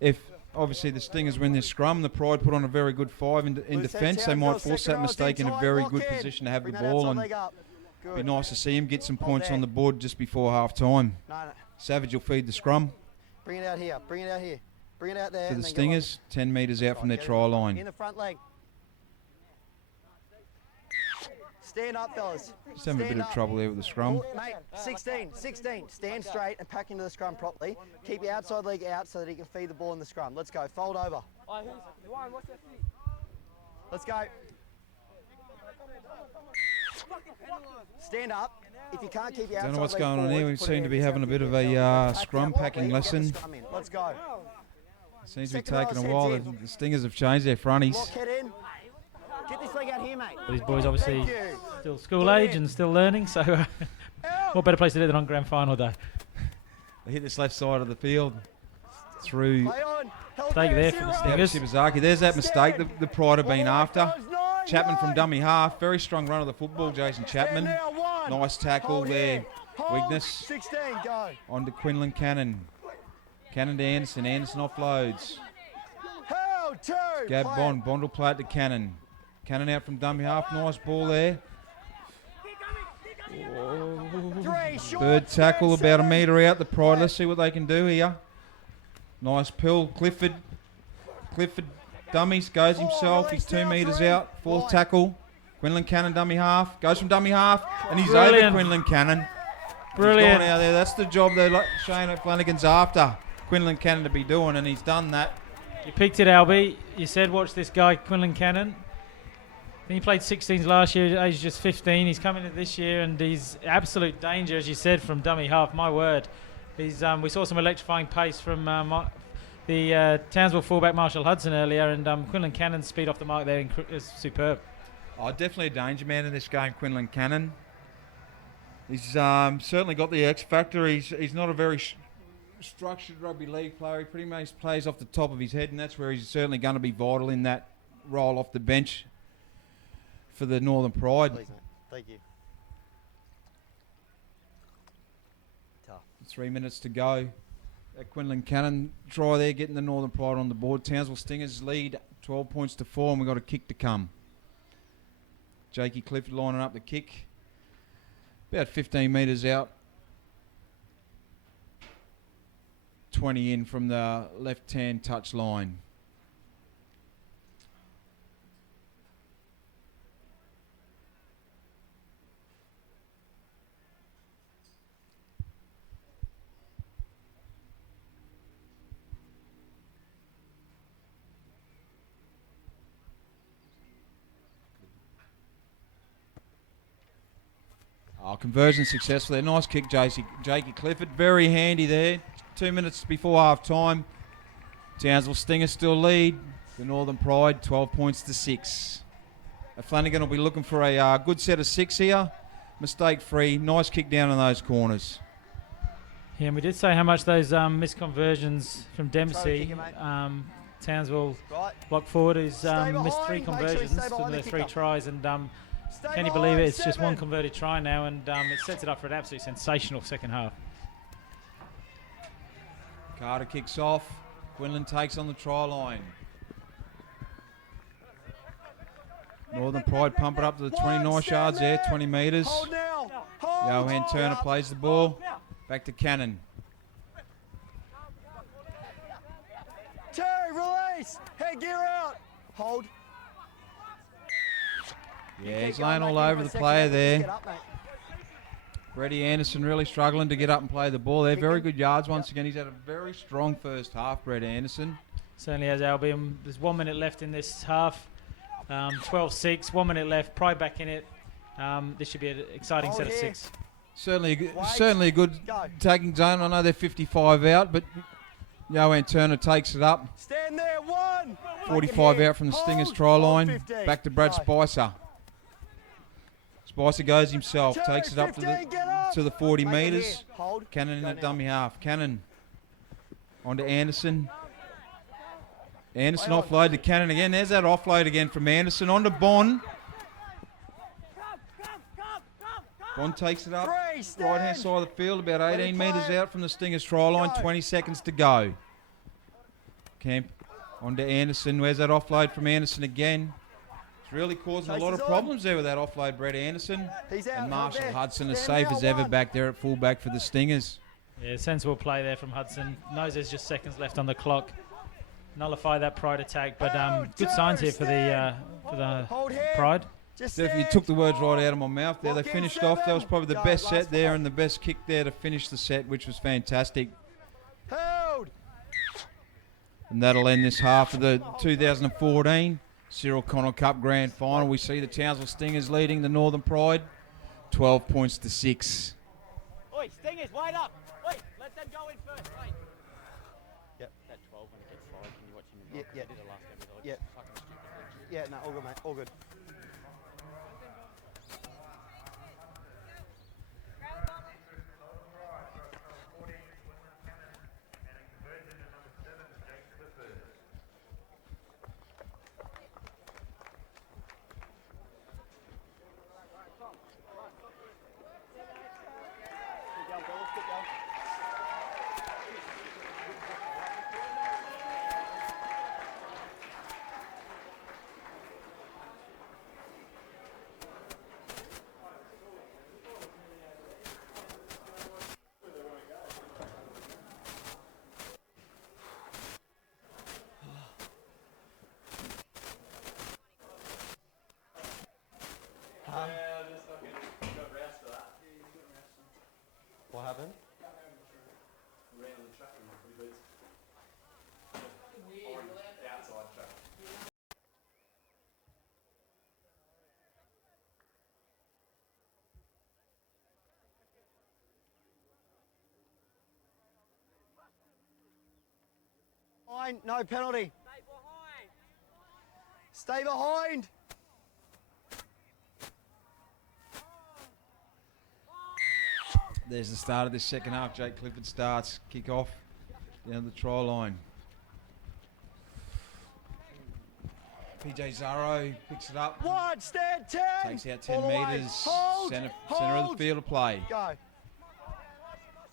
if obviously the Stingers win this scrum, the Pride put on a very good 5 in defence. They might force that mistake in a very good position to have the ball, and it'd be nice to see him get some points on the board just before half time. Savage will feed the scrum. Bring it out here. Bring it out here. Bring it out there. To the Stingers, 10 metres out from their try line. In the front leg. Stand up, fellas. Just having a bit of trouble there with the scrum. Mate, 16. Stand straight and pack into the scrum properly. Keep your outside leg out so that he can feed the ball in the scrum. Let's go. Fold over. Let's go. Stand up. If you can't keep your outside leg Don't know what's going on here. We put seem your to be hands having a out bit of your a field. scrum Pack packing out properly, lesson. get the scrum in. Let's go. Seems to be Second taking a row, while. heads in. The Stingers have changed their fronties. Lock head in. Get this leg out here, mate. But these boys obviously Thank you. still school age and still learning, so what better place to do than on grand final day? They hit this left side of the field through Play on. Take there for the Stingers. Shibazaki. There's that mistake the Pride have been after. Chapman from dummy half. Very strong run of the football, Jason Chapman. Nice tackle there. Weakness. 16, go. On to Quinlan Cannon. Cannon to Anderson. Anderson offloads. Held 2. Gab Bond. Bond will play it to Cannon. Cannon out from dummy half. Nice ball there. Third tackle about a metre out. The Pride. Let's see what they can do here. Nice pill. Clifford dummies. Goes himself. He's 2 metres out. Fourth tackle. Quinlan Cannon dummy half. Goes from dummy half. And he's over Quinlan Cannon. Brilliant. He's gone out there. That's the job that Shane O'Flanagan's after Quinlan Cannon to be doing, and he's done that. You picked it, Albie. You said watch this guy, Quinlan Cannon. He played 16s last year, age just 15. He's coming in this year, and he's absolute danger, as you said, from dummy half. My word. He's we saw some electrifying pace from the Townsville fullback Marshall Hudson earlier, and Quinlan Cannon's speed off the mark there is superb. Oh, definitely a danger man in this game, Quinlan Cannon. He's certainly got the X factor. He's not a very structured rugby league player. He pretty much plays off the top of his head, and that's where he's certainly going to be vital in that role off the bench for the Northern Pride. Please, mate. Thank you. Tough. 3 minutes to go. That Quinlan Cannon try there, getting the Northern Pride on the board. Townsville Stingers lead 12 points to 4, and we've got a kick to come. Jakey Clifford lining up the kick. About 15 metres out. 20 in from the left-hand touch line. Oh, conversion successful there. Nice kick, Jakey Clifford. Very handy there. 2 minutes before half time. Townsville Stingers still lead. The Northern Pride 12 points to 6. Flanagan will be looking for a good set of 6 here. Mistake free. Nice kick down in those corners. Yeah, and we did say how much those missed conversions from Dempsey. Townsville block forward who's missed 3 conversions from their 3 tries, and can you believe it? It's just 1 converted try now, and it sets it up for an absolutely sensational second half. Carter kicks off. Quinlan takes on the try line. Northern Pride pump it up to the 20, nice yards there, 20 metres. Johan Turner plays the ball. Back to Cannon. Terry, release! Headgear out! Hold. Yeah, he's laying all over the player there. Brady Anderson really struggling to get up and play the ball there. Very good yards once again. He's had a very strong first half, Brady Anderson. Certainly has, Albion. There's 1 minute left in this half. 12-6, 1 minute left. Pride back in it. This should be an exciting set of 6. Certainly a good tagging zone. I know they're 55 out, but Johan Turner takes it up. Stand there, 1. 45 out from the Stingers try line. Back to Brad Spicer. Spicer goes himself, takes it up to the 40 metres. Cannon in the dummy half. Cannon on to Anderson. Anderson offload to Cannon again. There's that offload again from Anderson. On to Bond. Bond takes it up. Right-hand side of the field, about 18 metres out from the Stingers try line. 20 seconds to go. Camp on to Anderson. Where's that offload from Anderson again? It's really causing a lot of problems there with that offload, Brett Anderson. And Marshall Hudson as safe as ever back there at fullback for the Stingers. Yeah, sensible play there from Hudson. Knows there's just seconds left on the clock. Nullify that Pride attack, but good signs here for the Pride. Steph, you took the words right out of my mouth there. They finished off. That was probably the best set there and the best kick there to finish the set, which was fantastic. And that'll end this half of the 2014 Cyril Connell Cup Grand Final. We see the Townsville Stingers leading the Northern Pride 12 points to 6. Oi, Stingers, wait up. Wait, let them go in first. Wait. Yep. That 12 when it gets fired, can you watch him in? Yep. Did it last game. Yep. Fucking stupid. Yeah, no, all good, mate. All good. What happened? No penalty. Stay behind. There's the start of this second half. Jake Clifford starts. Kick off down the try line. PJ Zaro picks it up. One, stand 10. Takes out 10 metres. Centre of the field of play. Go.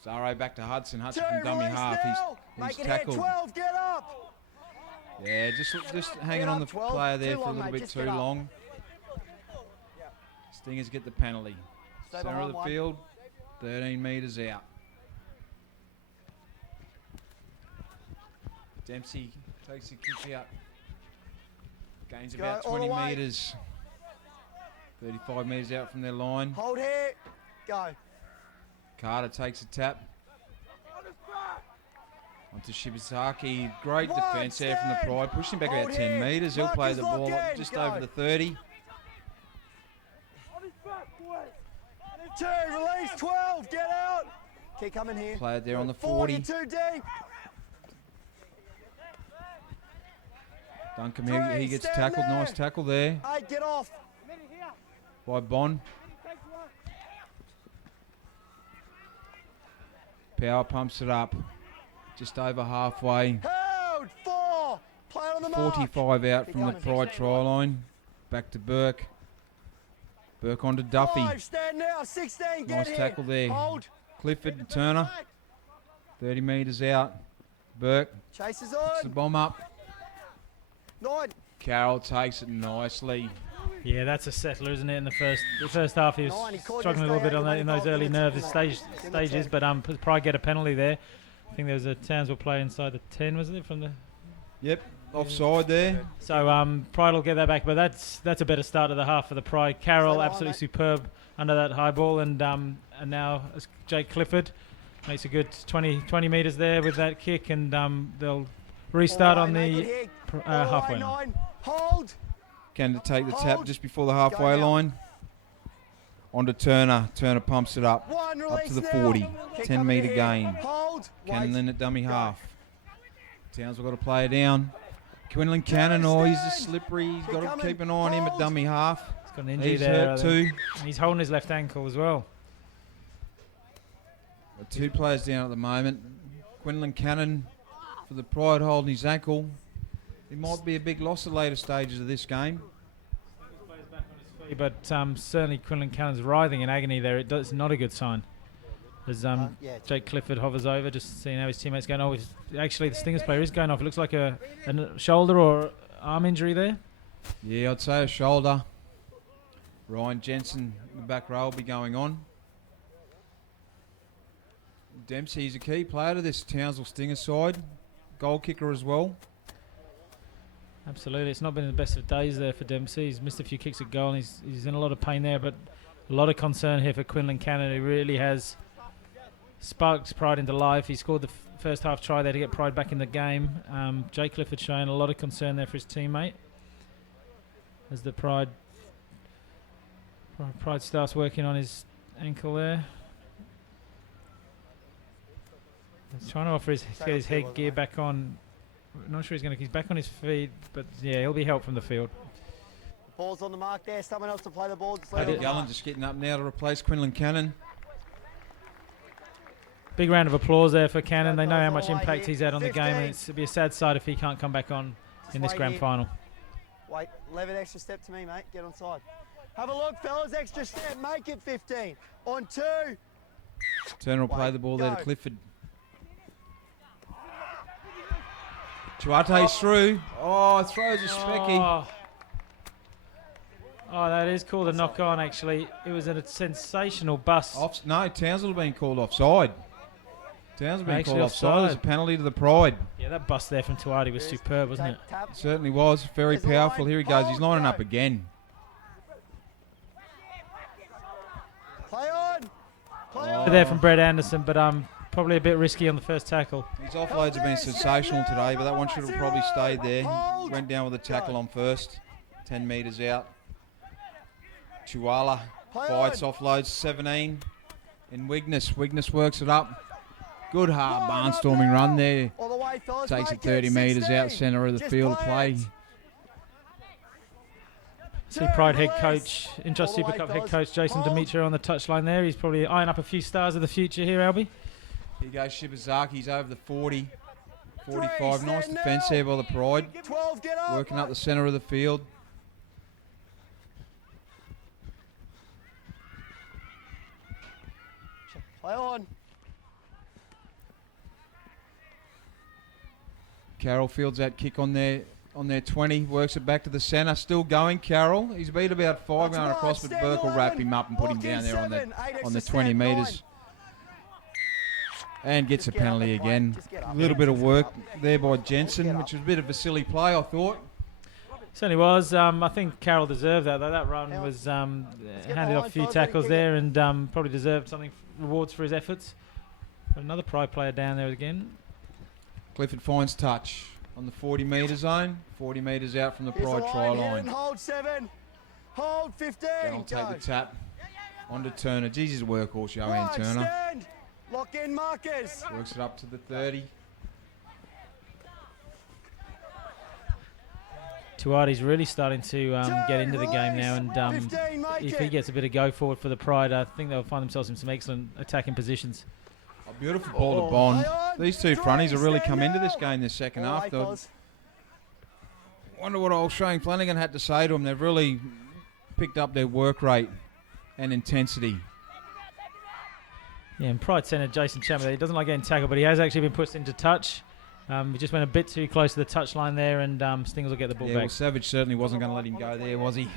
Zaro back to Hudson. Hudson from dummy half. He's tackled. 12, get up. Yeah, just hanging on the player there for a little bit too long. Stingers get the penalty. Centre of the field, 13 metres out. Dempsey takes the kick out. Gains about 20 metres. 35 metres out from their line. Hold here. Go. Carter takes a tap. Onto Shibazaki. Great defence there from the Pride. Pushing back about 10 metres. He'll play the ball just over the 30. 2, release 12, get out. Keep coming here. Play it there on the 40. 42 deep. Duncombe, he gets tackled. There. Nice tackle there 8, get off. by Bond. Power pumps it up. Just over halfway. Held, 4. Play on the mark. 45 out Keep from the coming. Pride try line. Back to Burke. Burke onto Duffy. 5, stand now. 16, get Nice here. tackle there. Hold. Clifford to Turner. 30 metres out. Burke Chases puts the on. bomb up. 9. Carroll takes it nicely. Yeah, that's a settler, isn't it? In the first half, he was struggling a little bit on that, in those early nervous stages, but Pride get a penalty there. I think there was a Townsville player inside the 10, wasn't it? From the Yep, offside there. so Pride will get that back, but that's a better start of the half for the Pride. Carroll So absolutely superb under that high ball, and now Jake Clifford makes a good 20 metres there with that kick, and they'll restart on the halfway line. Hold. Can take the tap Hold. just before the halfway now. line. Onto Turner. Turner pumps it up. 1, Up release to the now. 40. Keep 10 coming metre here. gain. Hold. Cannon Wait. in at dummy Go. half. Townsville got to play it down. Quinlan Cannon, he's just slippery. He's Keep got to coming. keep an eye on him at Hold. dummy half. He's got an injury He's there. hurt I think. too. And he's holding his left ankle as well. Got 2 players down at the moment. Quinlan Cannon for the Pride holding his ankle. He might be a big loss at later stages of this game. But certainly Quinlan Cannon's writhing in agony there. It's not a good sign. As Yeah. Jake Clifford hovers over, just seeing how his teammate's going. Oh, actually the Stingers player is going off. It looks like a shoulder or arm injury there. Yeah, I'd say a shoulder. Ryan Jensen in the back row will be going on. Dempsey's a key player to this Townsville Stingers side. Goal kicker as well. Absolutely, it's not been the best of days there for Dempsey. He's missed a few kicks at goal, and he's in a lot of pain there. But a lot of concern here for Quinlan Cannon, who really has sparked Pride into life. He scored the first half try there to get Pride back in the game. Jake Clifford showing a lot of concern there for his teammate as the Pride starts working on his ankle there. He's trying to offer get his headgear back on. Not sure he's back on his feet, but yeah, he'll be helped from the field. Ball's on the mark there. Someone else to play the ball. Just let Paddy it Gallen mark. just getting up now to replace Quinlan Cannon. Big round of applause there for Cannon. They know how Goes much all the way impact here. he's had on the game, and 15. it'll be a sad sight if he can't come back on in this wait grand here. final. Wait, 11 extra step to me, mate. Get on side. Have a look, fellas. Extra step. Make it 15. On 2. Turner will play Wait, the ball there to go. Clifford. Chuate's through. Oh, throws a specky. Oh, that is called a knock on, actually. It was a sensational bust. No, Townsville been called offside. Townsville been Actually called offside. There's a offside. penalty to the Pride. Yeah, that bust there from Tuati was superb, wasn't it? Tap. Certainly was. Very There's a powerful. line. Here he goes. He's Hold, lining go. up again. Play on. Play Oh. on. There from Brett Anderson, but probably a bit risky on the first tackle. His offloads have been sensational today, but that one should have probably stayed there. Went down with a tackle on first. 10 metres out. Chihuahua fights, offloads 17. In Wigness. Wigness works it up. Good hard barnstorming run there. All the way, fellas. Takes it Make 30 metres 16. out centre of the Just field to play play. it. See Pride head Release. coach, Intrust All the Super way, Cup head fellas. coach Jason Hold. Demetrio on the touchline there. He's probably eyeing up a few stars of the future here, Albie. Here goes Shibazaki's over the 40. 45. Three, Nice stand defence now. there by the Pride. 12, get up. Working up the centre of the field. Play on. Carroll fields that kick on their 20. Works it back to the centre. Still going, Carroll. He's beat about 5 That's going right, across, but stand Burke will wrap 11. him up and put him Lock in down there on 7. 8 the extra 20 step, 9. metres. And gets Just a get up penalty and play. again. Just get A up. little bit of Just work get up. there by Get Jensen, up. which was a bit of a silly play, I thought. Certainly was. I think Carroll deserved that, though. That run Now, was get handed off behind, a few fellas, let him tackles kick there, and probably deserved something rewards for his efforts. But another Pride player down there again. Clifford finds touch on the 40 metre zone. 40 metres out from the Here's the Pride try line, hit line. and hold 7. Hold 15. I'll take Go. the tap. On to Turner. Geez, he's a workhorse, Joanne Right, Turner. stand. Lock in markers. Works it up to the 30. Tuati's really starting to get into the game now, Release. and 15, make if it. he gets a bit of go forward for the Pride, I think they'll find themselves in some excellent attacking positions. A beautiful ball to Bond. These two fronties have really come into this game this second half. I wonder what old Shane Flanagan had to say to them. They've really picked up their work rate and intensity. Yeah, and Pride centre Jason Chapman, he doesn't like getting tackled, but he has actually been pushed into touch. He just went a bit too close to the touch line there, and Stingers will get the ball Yeah, back. well, Savage certainly wasn't going to let him go there, was he?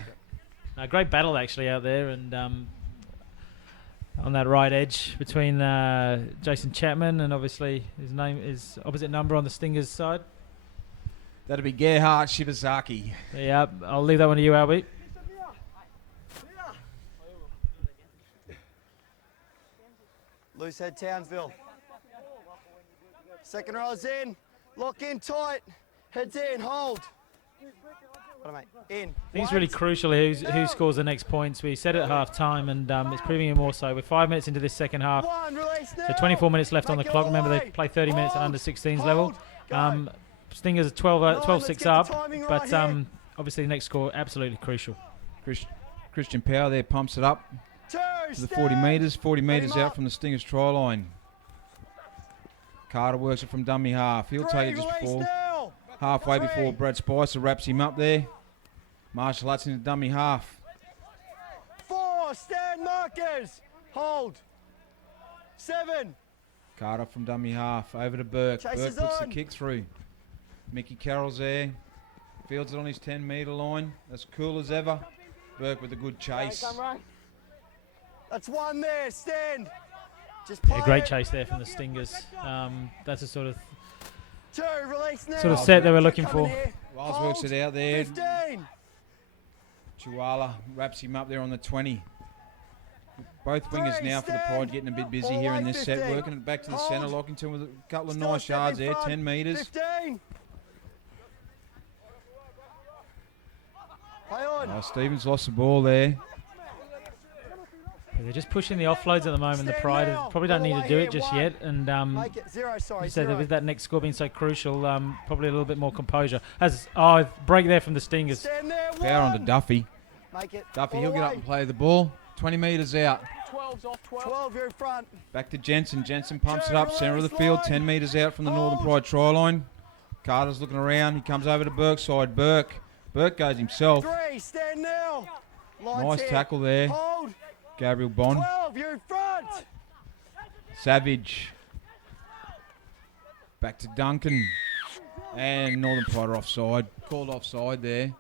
Great battle actually out there, and on that right edge between Jason Chapman and obviously his opposite number on the Stingers side. That'd be Gerhard Shibazaki. Yeah, I'll leave that one to you, Albie. Loose head Townsville. Second row's in. Lock in tight. Heads in. Hold. What am I? In. I think it's really crucial who scores the next points. We said it at half time, and it's proving it more so. We're 5 minutes into this second half. So 24 minutes left on the clock. Remember, they play 30 minutes at under 16s level. Stingers are 12-6 up, but obviously the next score absolutely crucial. Christian Power there pumps it up to the 40 metres. 40 metres out from the Stingers try line. Carter works it from dummy half. He'll take it just before. Halfway before Brad Spicer wraps him up there. Marshall Hudson to dummy half. 4, stand markers. Hold. 7. Carter from dummy half. Over to Burke. Chases Burke puts the on. kick through. Mickey Carroll's there. Fields it on his 10-metre line. That's cool as ever. Burke with a good chase. That's 1 there. Stand. Just Yeah, great chase there from the Stingers. That's a sort of 2, release now. set they were looking for. Wiles works it out there. 15. Chihuahua wraps him up there on the 20. Both wingers now for the Pride getting a bit busy here in this set. Working it back to the centre. Lockington with a couple of nice yards there. 10 metres. 15. Play on. Oh, Stevens lost the ball there. They're just pushing the offloads at the moment. The Pride probably don't need to do it just yet. And Make it 0, sorry. you said that 0. with that next score being so crucial, probably a little bit more composure. Break there from the Stingers. Stand there. Power on to 1. Duffy. Make it. Duffy, all he'll the get up way. and play the ball. 20 metres out. 12's off 12. 12, you're in front. Back to Jensen. Jensen pumps it up. Centre of the field. 10 metres out from the Northern Pride try line. Carter's looking around. He comes over to Burke's side. Burke goes himself. 3, stand now. Lines Nice here. tackle there. Hold. Gabriel Bond. 12, you're in front. Savage. Back to Duncan. And Northern Pride are offside. Called offside there.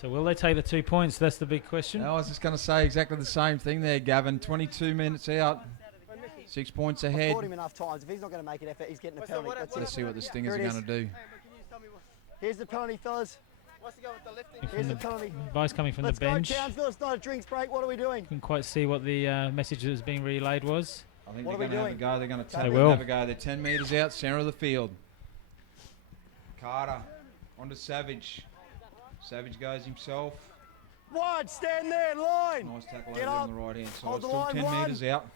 So will they take the 2 points? That's the big question. I was just going to say exactly the same thing there, Gavin. 22 minutes out. 6 points ahead. Caught him enough times. If he's not going to make an effort, he's getting a penalty. That's Let's it. see what the Stingers are Here it going to do. Here's the penalty, fellas. Here's the penalty. Advice coming from Let's the bench. go, Townsville. It's not a drinks break. What are we doing? Couldn't quite see what the message that was being relayed was. I think What they're are going we to have a doing? go. They're going to They take will. have a go. They're 10 metres out, centre of the field. Carter onto Savage. Savage goes himself. 1, stand there, line. Nice tackle Get over up. on the right hand side. Hold the Still line, 10 1. metres out.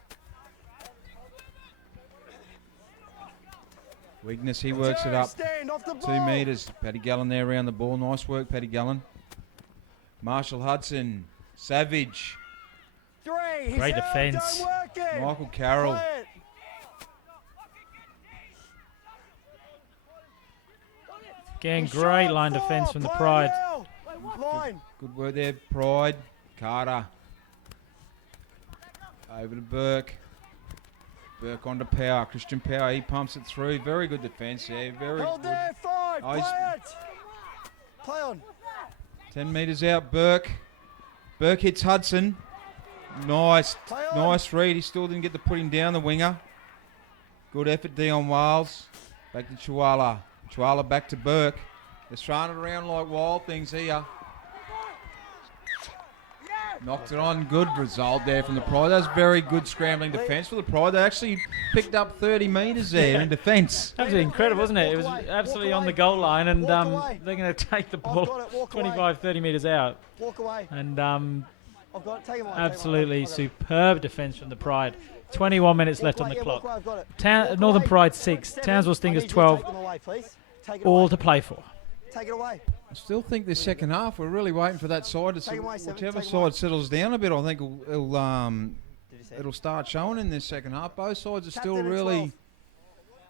Weakness, he works it up. Stand off the 2 ball. metres. Paddy Gallen there around the ball. Nice work, Paddy Gallen. Marshall Hudson. Savage. 3, he's Great held, defence. don't work it. Michael Carroll. Play it. Again, He's great shot, line 4, defence from the play Pride. now. Line. Good word there, Pride. Carter. Over to Burke. Burke onto Power. Christian Power, he pumps it through. Very good defence there. Very Hold good. there, 5. Oh, Play he's- it. Play on. 10 metres out, Burke. Burke hits Hudson. Nice, Play on. nice read. He still didn't get to put him down, the winger. Good effort, Dion Wiles. Back to Chihuahua. Chihuahua back to Burke. They're throwing it around like wild things here. Knocked it on. Good result there from the Pride. That's very good scrambling defence for the Pride. They actually picked up 30 metres there in defence. Absolutely incredible, wasn't it? It was Walk away, absolutely walk on the away, goal line, and walk away. they're going to take the I've ball got it, walk away. 25, 30 metres out. Walk away. And I've got it. Take him away. Absolutely Take him away. superb defence from the Pride. 21 minutes left on the clock. Walk away, I've got it. Northern Pride 6, Townsville Stingers 12, Take them away, please. Take it all away. to play for. Take it away. I still think this second half, we're really waiting for that side to Take 'em away, Seven. whichever Take 'em away. side settles down a bit. I think Did you see it? it'll start showing in this second half. Both sides are still Captain at really 12.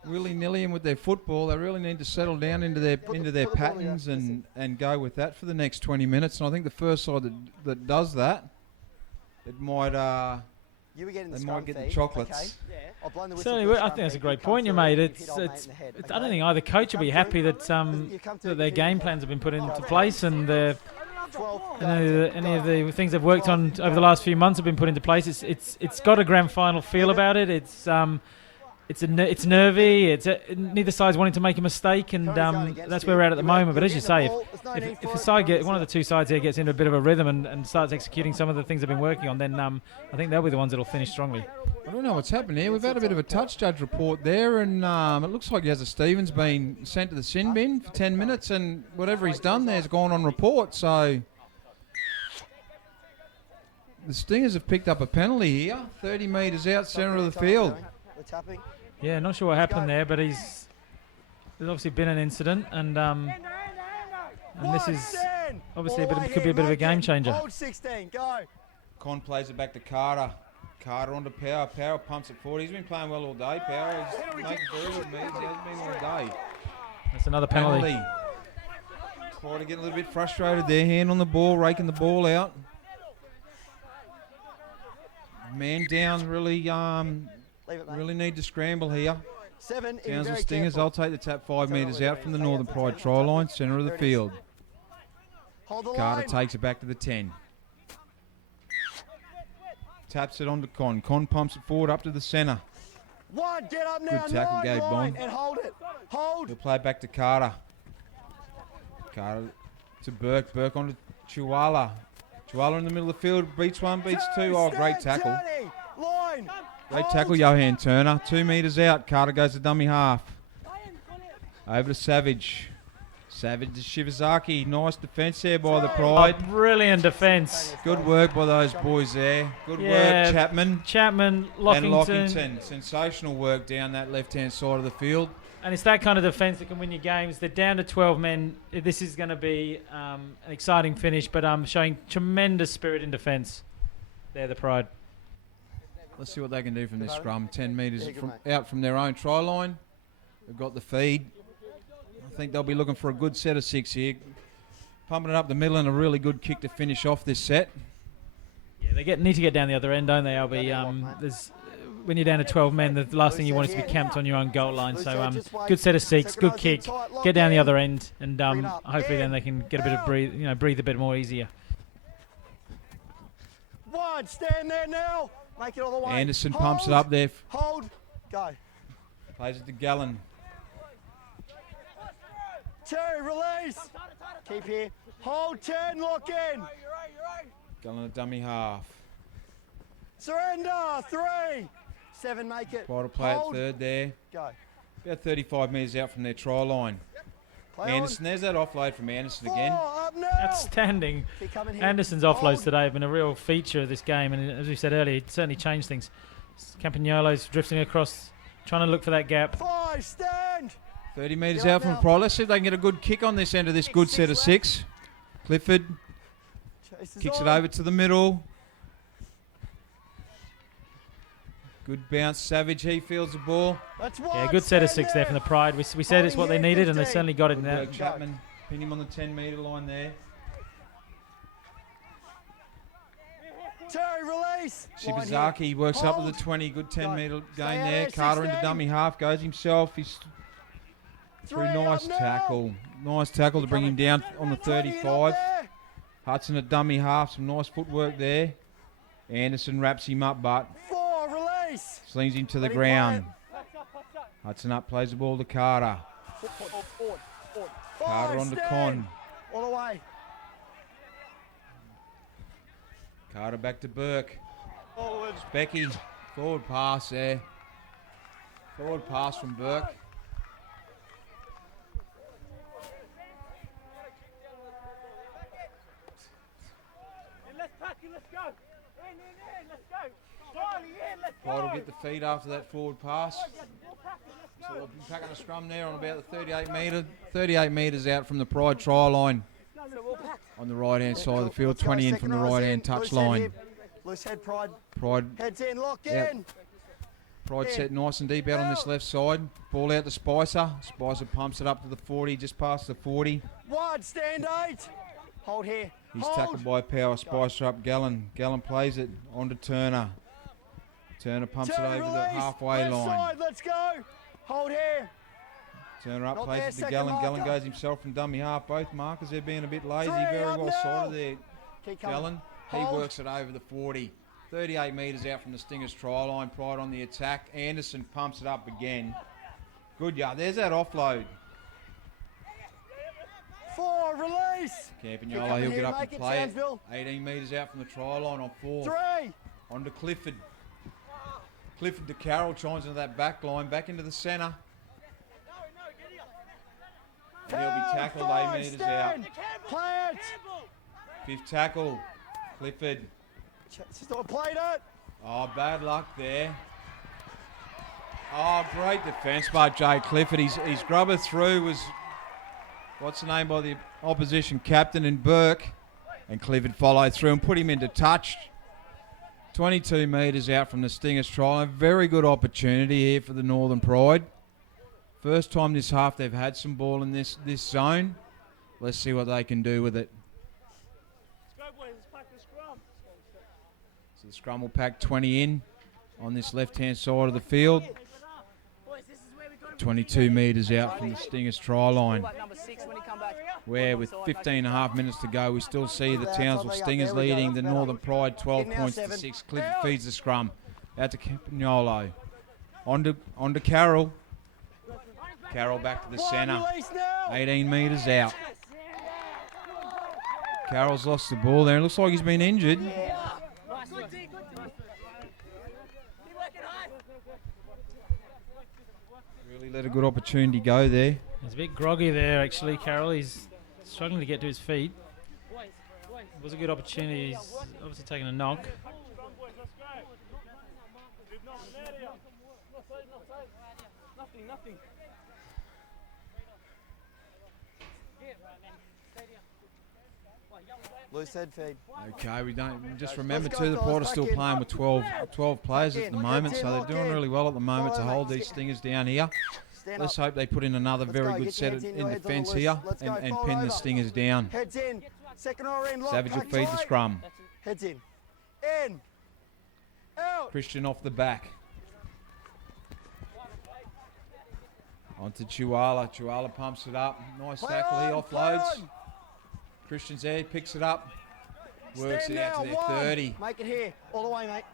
willy-nilly with their football. They really need to settle down into their Put the ball patterns in. and go with that for the next 20 minutes. And I think the first side that does that, it might You were getting the they scrum might get the feed, chocolates. Okay? I've blown the whistle Certainly, for the I scrum think that's a feed. great You come point you through, made. you It's, hit old mate it's, in the head, it's okay? I don't think either coach will be You come happy through, that you come through, that you their hit game your plans have been put into 12. place and 12. any of the things they've worked on over the last few months have been put into place. It's got a grand final feel about it. It's nervy. Neither side's wanting to make a mistake, and that's where we're at the moment. But as you say, if a side one of the two sides here gets into a bit of a rhythm and starts executing some of the things they've been working on, then I think they'll be the ones that'll finish strongly. I don't know what's happened here. We've had a bit of a touch judge report there, and it looks like Yazza Stevens been sent to the sin bin for 10 minutes, and whatever he's done there has gone on report. So the Stingers have picked up a penalty here, 30 metres out centre of the field. The tapping. Yeah, not sure what happened there, but there's obviously been an incident, and this is obviously could be a bit of a game changer. Hold 16, go. Con plays it back to Carter. Carter onto Power. Power pumps it forward. He's been playing well all day. Power is making very good moves. He hasn't been all day. That's another penalty. Try to get a little bit frustrated there. Hand on the ball, raking the ball out. Man down, really Leave it, mate. really need to scramble here. 7, if you're Townsville very Stingers, careful. I'll take the tap 5 Tell me metres what out we're from the doing. Northern Take Pride it, try take it. line, centre of the There it is. field. Hold the Carter line. takes it back to the 10. Taps it onto Con. Con pumps it forward up to the centre. 1, get up now. Good tackle, 9, Gabe line, Bond. and hold it. Hold. He'll play it back to Carter. Carter to Burke. Burke onto Chihuahua. Chihuahua in the middle of the field. Beats one, beats two. Oh, great Stand, tackle. Tony. Line. Great Hold. tackle, Johan Turner. 2 metres out. Carter goes to dummy half. Over to Savage. Savage to Shivazaki. Nice defence there by the Pride. Brilliant defence. Good work by those boys there. Good Yeah. work, Chapman. Chapman, And Lockington. Lockington. Sensational work down that left-hand side of the field. And it's that kind of defence that can win you games. They're down to 12 men. This is going to be an exciting finish, but showing tremendous spirit in defence. They're the Pride. Let's see what they can do from this scrum. 10 metres Yeah, good, out from their own try line. They've got the feed. I think they'll be looking for a good set of 6 here. Pumping it up the middle and a really good kick to finish off this set. Yeah, they need to get down the other end, don't they, Albie? When you're down to 12 men, the last thing you want is to be camped on your own goal line. So good set of 6, good kick, get down the other end, and hopefully then they can get a bit of breathe a bit more easier. 1, stand there now. Make it all the way. Anderson Hold. pumps it up there. Hold. Go. Plays it to Gallen. 2, release. Keep here. Hold 10, lock in. Gallen at dummy half. Surrender. 3. 7, make it. Pride will play Hold. at third there. Go. About 35 metres out from their try line. Play Anderson, there's that offload from Anderson on. again. 4, up now. Outstanding. Keep coming here. Anderson's Hold. offloads today have been a real feature of this game, and as we said earlier, it certainly changed things. Campagnolo's drifting across, trying to look for that gap. 5, stand. 30 metres Yeah, out from now. Pride. Let's see if they can get a good kick on this end of this good set of 6. Clifford Chase is kicks it on. over to the middle. Good bounce. Savage, he fields the ball. That's Yeah, 1, good set of stand 6 there from the Pride. We said it's what they needed, and they certainly got it Good now. work, Chapman. Pin him on the 10-metre line there. 2, release. Line here. Shibazaki works up to Hold. the 20. Good 10-metre Stay gain out there. there, Carter into 16. dummy half. Goes himself. He's 3, through. Nice up now. tackle. Nice tackle to bring him down on the 20 and up 35. there. Hudson at dummy half. Some nice footwork there. Anderson wraps him up, but 4, release. slings him to the Let him play ground. Hudson up, plays the ball to Carter. Forward. Carter 5, on to stand. Con. All the way. Carter back to Burke. Forward. Becky, forward pass there. Forward pass from Burke. let's go. In, let's go. Riley, in, let's go. Pride will get the feed after that forward pass. So we'll be packing a scrum there on about the 38 metres out from the Pride try line. On the right-hand side of the field, 20 in from the right-hand touch line. Loose head, Pride. Pride. Heads in, lock Yep. in. Pride set nice and deep out on this left side. Ball out to Spicer. Spicer pumps it up to the 40, just past the 40. Wide, stand 8. Hold here. He's Hold. tackled by Power. Spicer up Gallen. Gallen plays it on to Turner. Turner pumps it over the halfway Left line. side, let's go. Hold here. Turner up, Not plays there, it to second Gallen. Gallen marker. goes himself from dummy half. Both markers, they're being a bit lazy. 3 Very up well now. sighted there. Keep coming. Gallen, he Hold. works it over the 40. 38 metres out from the Stingers try line. Pride on the attack. Anderson pumps it up again. Good yard. There's that offload. 4, release. Campagnolo, he'll get up and Make it, play it. Townsville. 18 metres out from the try line on 4. 3. On to Clifford. Clifford to Carroll, chimes into that back line. Back into the centre. And he'll be tackled 8 metres out. Play it. 5th tackle. Clifford. Played it. Oh, bad luck there. Oh, great defence by Jay Clifford. His grubber through was, what's the name by the opposition captain in Burke. And Clifford followed through and put him into touch. 22 metres out from the Stingers try line. Very good opportunity here for the Northern Pride. First time this half they've had some ball in this zone. Let's see what they can do with it. Let's go, boys. Let's pack the scrum. So the scrum will pack 20 in on this left-hand side of the field. Boys, this is where we got 22 metres out from the Stingers try line. number 6 when he come back. Where with 15 and a half minutes to go, we still see the Townsville Stingers leading the Northern Pride 12 points to 6. Clifford feeds the scrum. Out to Campagnolo. On to Carroll. Carroll back to the centre. 18 metres out. Carroll's lost the ball there. It looks like he's been injured. Really let a good opportunity go there. He's a bit groggy there, actually, Carroll. He's struggling to get to his feet. It was a good opportunity. He's obviously taken a knock. Nothing. Loose head feed. Okay, we don't just remember too, the Pride are still playing with 12 players at the moment, so they're doing really well at the moment to hold these Stingers down here. Let's hope they put in another very good set in defence here and pin the Stingers down. Heads in. Second or in. Savage will feed the scrum. Heads in. In. Out. Christian off the back. On to Chihuahua. Chihuahua pumps it up. Nice tackle. He offloads. Christian's there, picks it up. Works it out to their 30. Make it here. All the way, mate.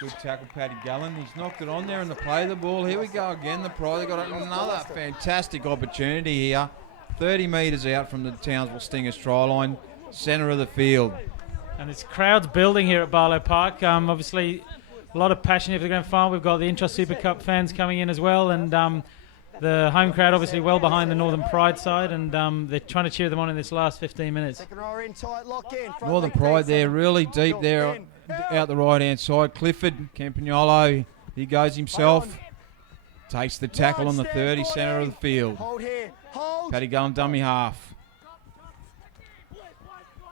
Good tackle, Paddy Gallen. He's knocked it on there in the play of the ball. Here we go again. The Pride, they've got another fantastic opportunity here. 30 metres out from the Townsville Stingers try line. Centre of the field. And this crowd's building here at Barlow Park. Obviously, a lot of passion here for the grand final. We've got the Intra Super Cup fans coming in as well. And the home crowd obviously well behind the Northern Pride side, and they're trying to cheer them on in this last 15 minutes. Second row in tight, lock in. Northern Pride there, really deep there out the right-hand side. Clifford, Campagnolo, he goes himself. Takes the tackle on the 30, centre of the field. Hold here. Hold. Paddy Gallen, dummy half.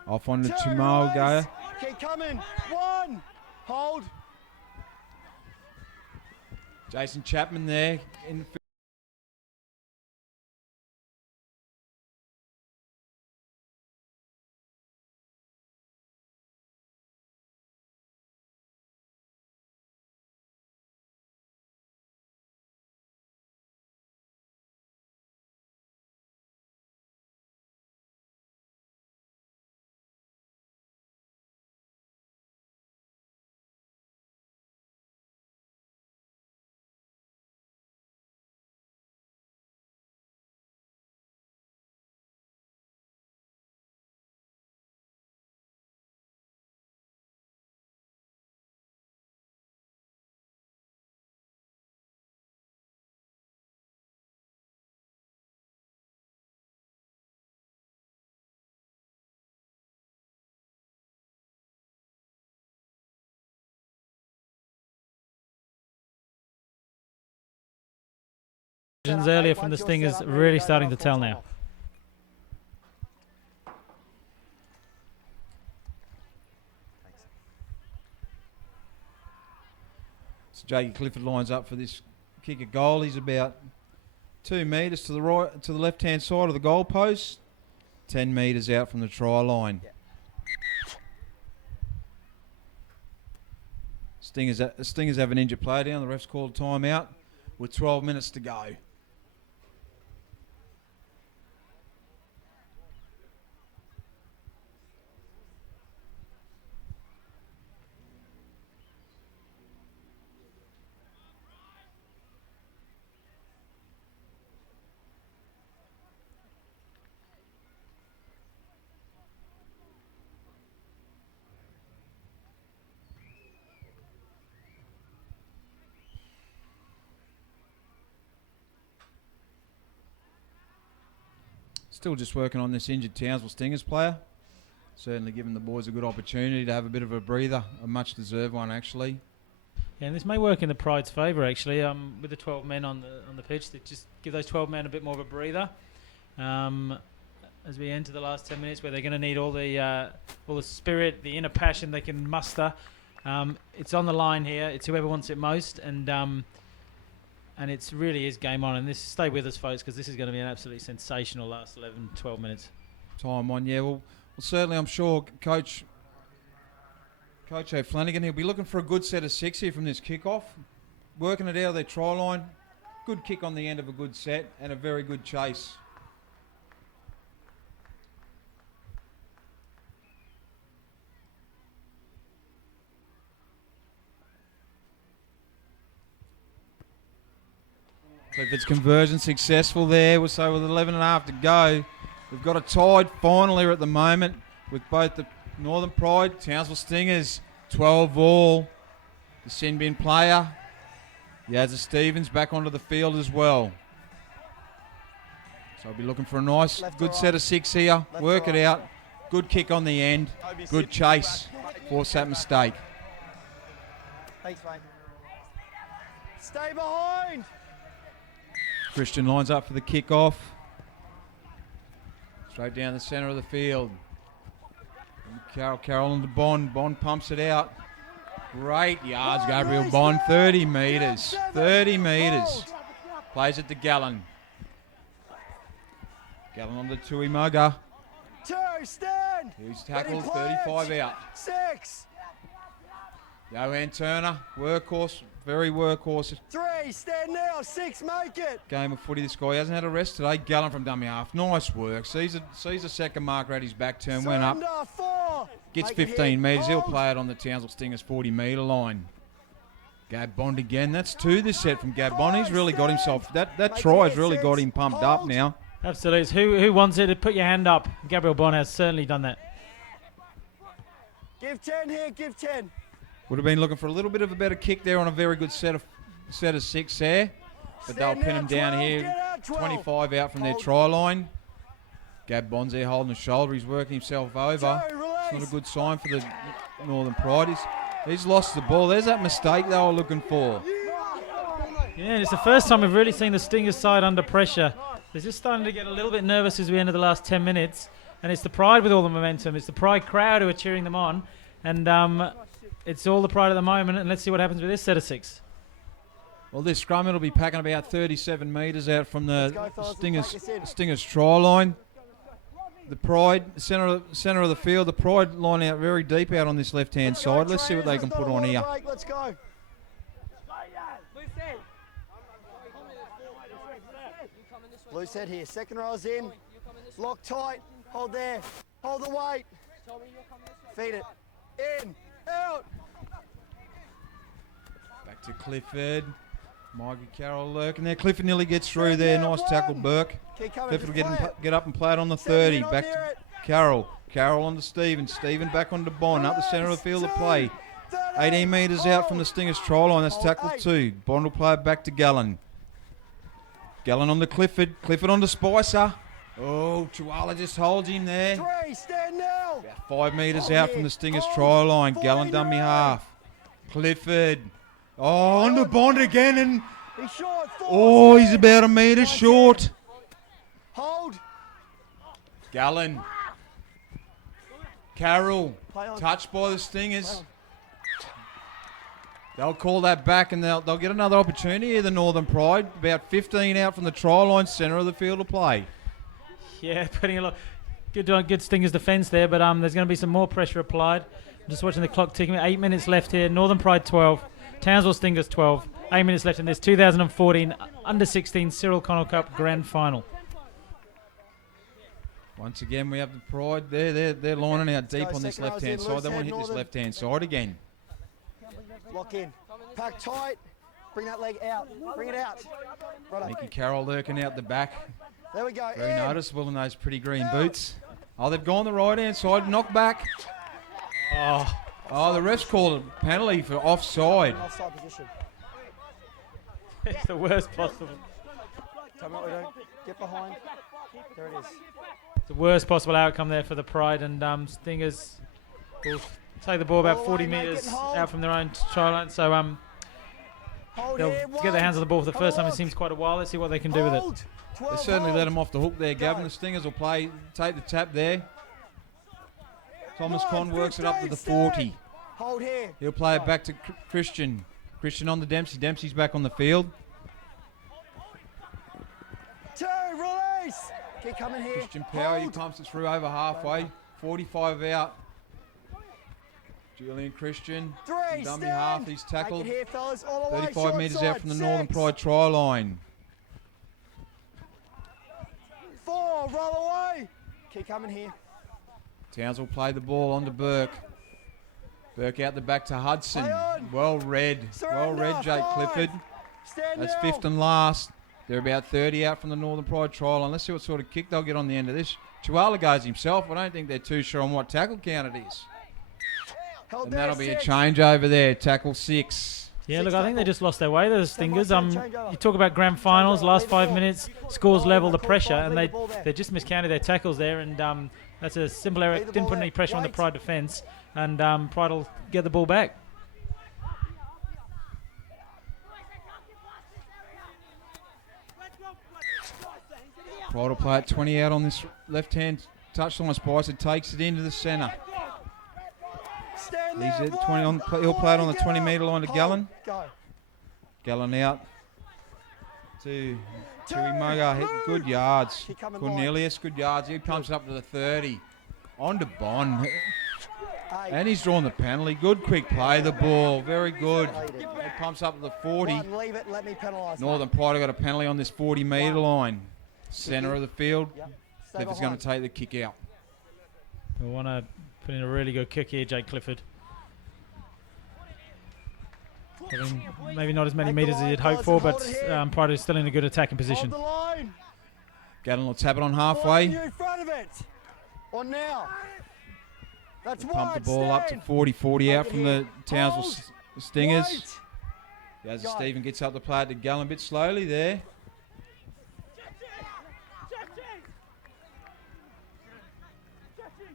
Off on to Tumo. Keep coming. 1. Hold. Jason Chapman there in the Earlier from the Stingers really starting to tell now. So Jakey Clifford lines up for this kick at goal. He's about 2 metres to the right, to the left-hand side of the goal post, 10 metres out from the try line. Stingers have an injured player down. The ref's called timeout with 12 minutes to go. Still just working on this injured Townsville Stingers player. Certainly giving the boys a good opportunity to have a bit of a breather, a much deserved one actually. Yeah, and this may work in the Pride's favour actually, with the 12 men on the pitch. They just give those 12 men a bit more of a breather as we enter the last 10 minutes, where they're going to need all the spirit, the inner passion they can muster. It's on the line here. It's whoever wants it most, and it really is game on. And this, stay with us, folks, because this is going to be an absolutely sensational last 11, 12 minutes. Time on, yeah. Well, certainly I'm sure Coach O'Flanagan, he'll be looking for a good set of 6 here from this kick-off. Working it out of their try line. Good kick on the end of a good set and a very good chase. Clifford's conversion successful there. So with 11.5 to go, we've got a tied final here at the moment with both the Northern Pride, Townsville Stingers, 12 all. The sin bin player, Yazza Stevens, back onto the field as well. So I'll be looking for a nice, good set of 6 here. Work it out. Good kick on the end. Good chase. Force that mistake. Thanks, mate. Stay behind. Christian lines up for the kick-off. Straight down the centre of the field. Carroll into Bond. Bond pumps it out. Great yards, Gabriel Bond. 30 metres. 30 metres. Plays it to Gallen. Gallen on the Tui Mugger. 2, stand. He's tackled, 35 out. 6. Johan Turner, workhorse, very workhorse. 3, stand now. 6, make it. Game of footy, this guy hasn't had a rest today. Gallen from dummy half, nice work. Sees a second marker at his back turn, went up. 4. Gets 15 metres, he'll play it on the Townsville Stingers 40 metre line. Gab Bond again, that's 2 this set from Gab Bond. He's really got himself, that try's really got him pumped up now. Absolutely. Who wants it? Put your hand up. Gabriel Bond has certainly done that. Give 10 here, give 10. Would have been looking for a little bit of a better kick there on a very good set of 6 there. But they'll pin him down here. 25 out from their try line. Gab Bond's there holding the shoulder. He's working himself over. It's not a good sign for the Northern Pride. He's lost the ball. There's that mistake they were looking for. Yeah, and it's the first time we've really seen the Stingers side under pressure. They're just starting to get a little bit nervous as we enter the last 10 minutes. And it's the Pride with all the momentum. It's the Pride crowd who are cheering them on. And it's all the Pride at the moment. And let's see what happens with this set of 6. Well, this scrum, it'll be packing about 37 metres out from the Stingers try line. The Pride, centre of the field, the Pride line out very deep out on this left-hand side. Let's see what they can put on here. Let's go. Loose head here. Second row's in. Lock tight. Hold there. Hold the weight. Feed it. In. Out. Back to Clifford. Mikey Carroll lurking there. Clifford nearly gets through there. Nice tackle, Burke. Clifford will get up and play it on the 30. Back to Carroll. Carroll on to Stephen. Stephen back on to Bond. Up the centre of the field of play. 18 metres out from the Stingers try line. That's tackle 2. Bond will play it back to Gallen. Gallen on to Clifford. Clifford on to Spicer. Oh, Chihuahua just holds him there. 3, stand now. About 5 metres out from the Stingers try line. Gallen dummy half. Clifford. Oh, on to Bond again, and he's short. 4. Oh, he's about a metre short. Hold. Gallen. Carroll. Play on. Touched by the Stingers. They'll call that back and they'll get another opportunity here, the Northern Pride. About 15 out from the try line, centre of the field to play. Yeah, putting a lot. Good Stingers defence there, but there's going to be some more pressure applied. I'm just watching the clock ticking. 8 minutes left here. Northern Pride 12. Townsville Stingers 12. 8 minutes left in this 2014 Under-16 Cyril Connell Cup Grand Final. Once again, we have the Pride. They're lining out deep on this left-hand side. They want to hit this left-hand side again. Lock in. Pack tight. Bring that leg out. Bring it out. Right Mickey Carroll lurking out the back. There we go. Very noticeable in those pretty green boots. Oh, they've gone the right-hand side. Knock back. Oh, the ref's called a penalty for offside. Offside position. It's the worst possible. Tell me what we do. Get behind. There it is. The worst possible outcome there for the Pride, and Stingers will take the ball about 40 metres out from their own try line. So they'll get their hands on the ball for the first time. It seems quite a while. Let's see what they can do with it. They certainly let him off the hook there, Gavin. The Stingers will take the tap there. Thomas Conn works it up to the 40. Hold here. He'll play it back to Christian. Christian on the Dempsey. Dempsey's back on the field. 2, release. Keep coming here. Christian Power, he pumps it through over halfway. 45 out. Julian Christian. 3, dummy stand. half. He's tackled. Make it here, fellas. All the way. 35 Short metres side. out from the 6. Northern Pride try line. 4, roll away. Keep coming here. Townsville play the ball on to Burke. Burke out the back to Hudson. Play on. Well read. Well read, Jake 5. Clifford. Stand That's now. fifth and last. They're about 30 out from the Northern Pride trial line. Let's see what sort of kick they'll get on the end of this. Chihuahua goes himself. I don't think they're too sure on what tackle count it is. Held And there, that'll be a 6. change over there. Tackle 6. Yeah, 6 look, I think they tackle. just lost their way, those Stingers. change over. You talk about grand finals, over, last leave it 5 ball. minutes, scores Oh, level, the call pressure, 5, and leave the ball there. they just miscounted their tackles there, and that's a simple error. Leave the Didn't ball put any there. pressure on the Wait. Pride defence, and Pride will get the ball back. Pride will play at 20 out on this left-hand touchline. Spicer takes it into the centre. Stand He's there. at 20 on. He'll play it on the 20-metre line to Hold. Gallen. Go. Gallen out to Moga. Hit good yards. Keep coming Cornelius, good yards. He pumps it up to the 30. On to Bond. 8. And he's drawn the penalty. Good quick play, the ball. Very good. He pumps up to the 40. 1, leave it. Let me penalise. Northern Pride have got a penalty on this 40-metre line. Centre of the field. Yep. Stay Clifford's going behind. to take the kick out. We want to put in a really good kick here, Jake Clifford. Having maybe not as many Make the metres as line, you'd hope fellas, for, and but hold it here. Pride is still in a good attacking position. Hold the line. Gallen will tap it on Line halfway. you in front of it. On now. That's Pump wide. the ball up to Stand. 40 out Make it from the here. Townsville Hold. Stingers. Wait. As Go. Stephen gets up the play to Gallen a bit slowly there.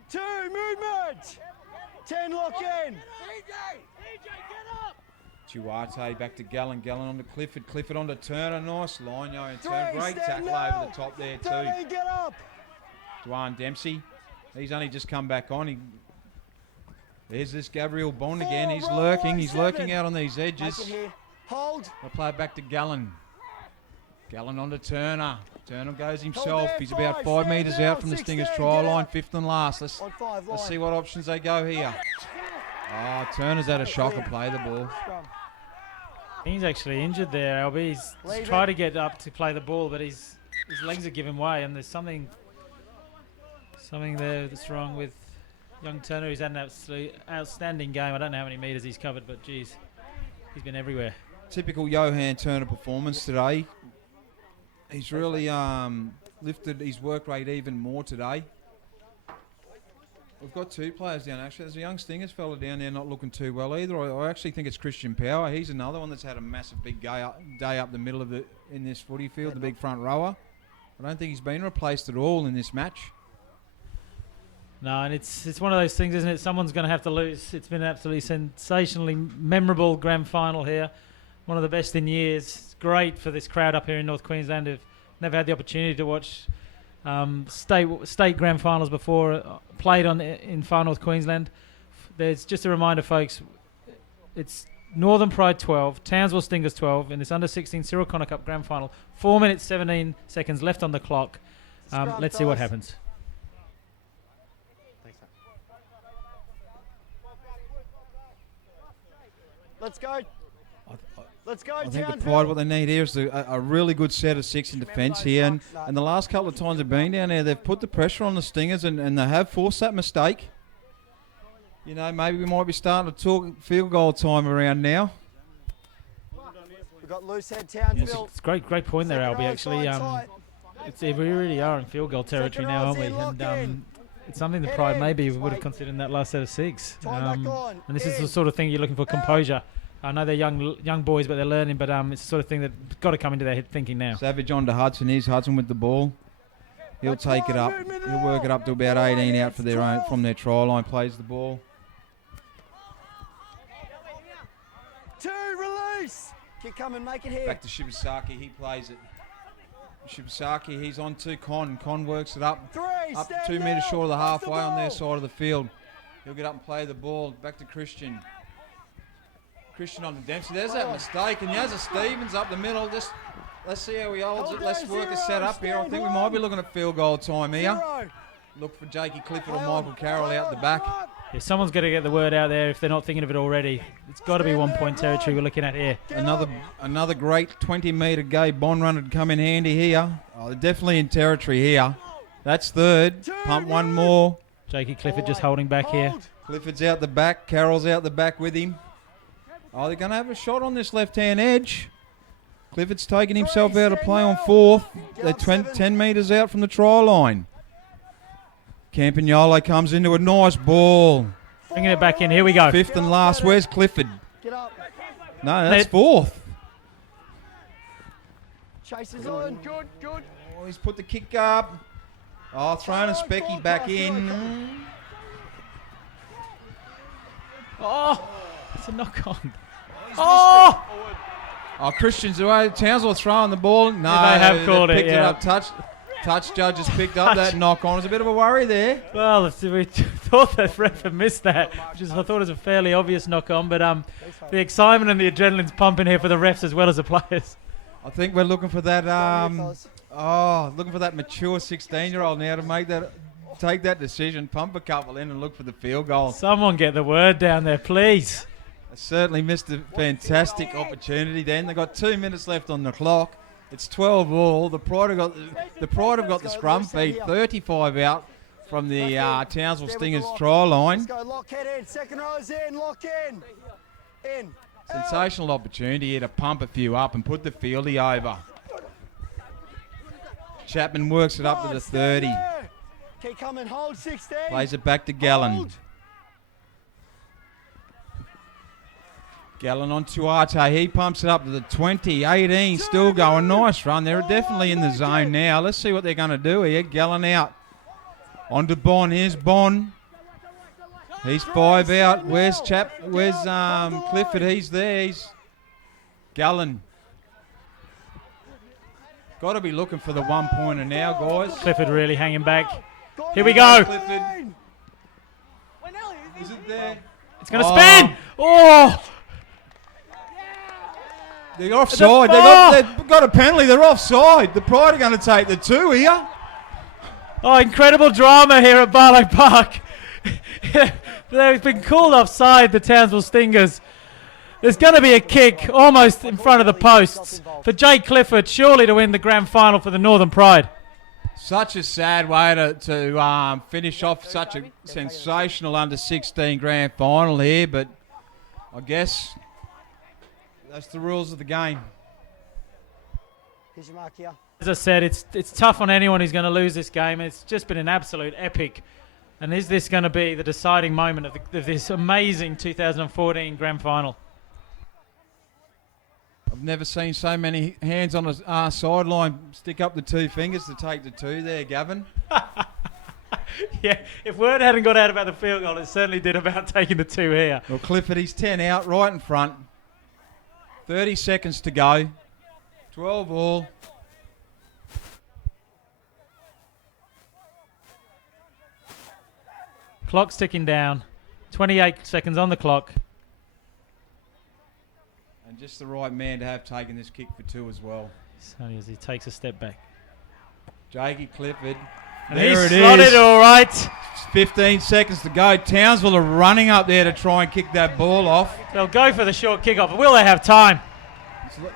Two, movement. 10, lock in. Duarte back to Gallen. Gallen on to Clifford. Clifford on to Turner. Nice line, yo. And Turner. 3, Great stand tackle now. over the top there, too. 13, get up. Dwayne Dempsey. He's only just come back on. There's this Gabriel Bond again. 4, He's roll lurking. away, He's 7. lurking out on these Make it edges. here. Hold. I'll play it back to Gallen. Gallen on to Turner. Turner goes himself. there, He's about 5, 5 stand metres now, out from the 16, Stingers try get line. up. Fifth and last. Let's On 5, line. see what options they go here. Turner's had a shocker play the ball. Scrum. He's actually injured there, LB. He's Leave tried it. to get up to play the ball, but his legs are giving way, and there's something there that's wrong with young Turner. He's had an absolutely outstanding game. I don't know how many metres he's covered, but geez, he's been everywhere. Typical Johan Turner performance today. He's really lifted his work rate even more today. We've got 2 players down, actually. There's a young Stingers fella down there not looking too well either. I actually think it's Christian Power. He's another one that's had a massive big day up the middle of in this footy field, the big front rower. I don't think he's been replaced at all in this match. No, and it's one of those things, isn't it? Someone's going to have to lose. It's been an absolutely sensationally memorable grand final here. One of the best in years. great for this crowd up here in North Queensland who've never had the opportunity to watch state grand finals before, played in far North Queensland. There's just a reminder, folks, it's Northern Pride 12, Townsville Stingers 12 in this under-16 Cyril Connell Cup grand final. 4 minutes, 17 seconds left on the clock. Let's see what happens. Let's go. Let's go, I think the Townsville. Pride, what they need here is a really good set of 6 in defence here. And the last couple of times they've been down there, they've put the pressure on the Stingers and they have forced that mistake. You know, maybe we might be starting to talk field goal time around now. We've got loose head Townsville. It's great point there, Albie, actually. We really are in field goal territory now, aren't we? And it's something the Pride maybe would have considered in that last set of 6. And this is the sort of thing you're looking for, composure. I know they're young boys, but they're learning. But it's the sort of thing that's got to come into their head thinking now. Savage on to Hudson. Here's Hudson with the ball. He'll take it up. He'll work it up to about 18 out for from their try line. Plays the ball. 2, release. Kick coming, make it here. Back to Shibasaki. He plays it. Shibasaki, he's on to Con. Con works it up. 3, Up stand 2 metres down. short of the Pass halfway on their ball. side of the field. He'll get up and play the ball. Back to Christian. Christian on to Dempsey. There's that mistake. And Yazza Stevens up the middle. Just let's see how he holds it. Let's work the set up here. I think we might be looking at field goal time here. 0. Look for Jakey Clifford or Michael Carroll out the back. Yeah, someone's got to get the word out there if they're not thinking of it already. It's got to be 1 point territory we're looking at here. Another great 20-metre gay bond run would come in handy here. Oh, they're definitely in territory here. That's third. Pump one more. Jakey Clifford just holding back here. Clifford's out the back. Carroll's out the back with him. Oh, they're going to have a shot on this left-hand edge. Clifford's taking himself out of play on 4th. They're 10 metres out from the try line. Campagnolo comes into a nice ball. Bringing it back in. Here we go. 5th and last. Where's Clifford? Get up. No, that's 4th. Chase is on. Good. Oh, he's put the kick up. Oh, thrown a specky back in. Oh, it's a knock on. Oh! Oh, Christian's away. Townsville throwing the ball. No, Yeah, they have called it, picked yeah. up. Touch judge has picked up that knock on. It's a bit of a worry there. Well, we thought that ref had missed that, I thought was a fairly obvious knock on. But the excitement and the adrenaline's pumping here for the refs as well as the players. I think we're looking for that. Looking for that mature 16-year-old now to take that decision, pump a couple in, and look for the field goal. Someone get the word down there, please. They certainly missed a fantastic opportunity. Then they got 2 minutes left on the clock. It's 12 all. The Pride have got the scrum feed. 35 out from the Townsville Stingers try line. Let's go, lock head in. Second row's in. Lock in. In. Sensational opportunity here to pump a few up and put the fieldy over. Chapman works it up to the 30. Keep coming. Hold 16. Plays it back to Gallen. Hold. Gallen on Tuarte. He pumps it up to the 20. 18 still going. Nice run. They're definitely in the zone now. Let's see what they're going to do here. Gallen out. On to Bond. Here's Bond. He's 5 out. Where's Clifford? He's there. He's Gallen. Got to be looking for the 1 pointer now, guys. Clifford really hanging back. Here we go. Clifford. Is it there? It's going to spin. Oh! They're offside. They've got a penalty. They're offside. The Pride are going to take the 2 here. Oh, incredible drama here at Barlow Park. They've been called offside, the Townsville Stingers. There's going to be a kick almost in front of the posts for Jake Clifford, surely to win the grand final for the Northern Pride. Such a sad way to finish off such a sensational under-16 grand final here, but I guess that's the rules of the game. Here's your mark here. As I said, it's tough on anyone who's going to lose this game. It's just been an absolute epic. And is this going to be the deciding moment of this amazing 2014 grand final? I've never seen so many hands on a sideline stick up the 2 fingers to take the 2 there, Gavin. Yeah, if word hadn't got out about the field goal, it certainly did about taking the 2 here. Well, Clifford, he's 10 out right in front. 30 seconds to go. 12 all. Clock's ticking down. 28 seconds on the clock. And just the right man to have taken this kick for 2 as well. Only as he takes a step back. Jakey Clifford. And there he's it slotted is. all right. 15 seconds to go. Townsville are running up there to try and kick that ball off. They'll go for the short kickoff. Will they have time?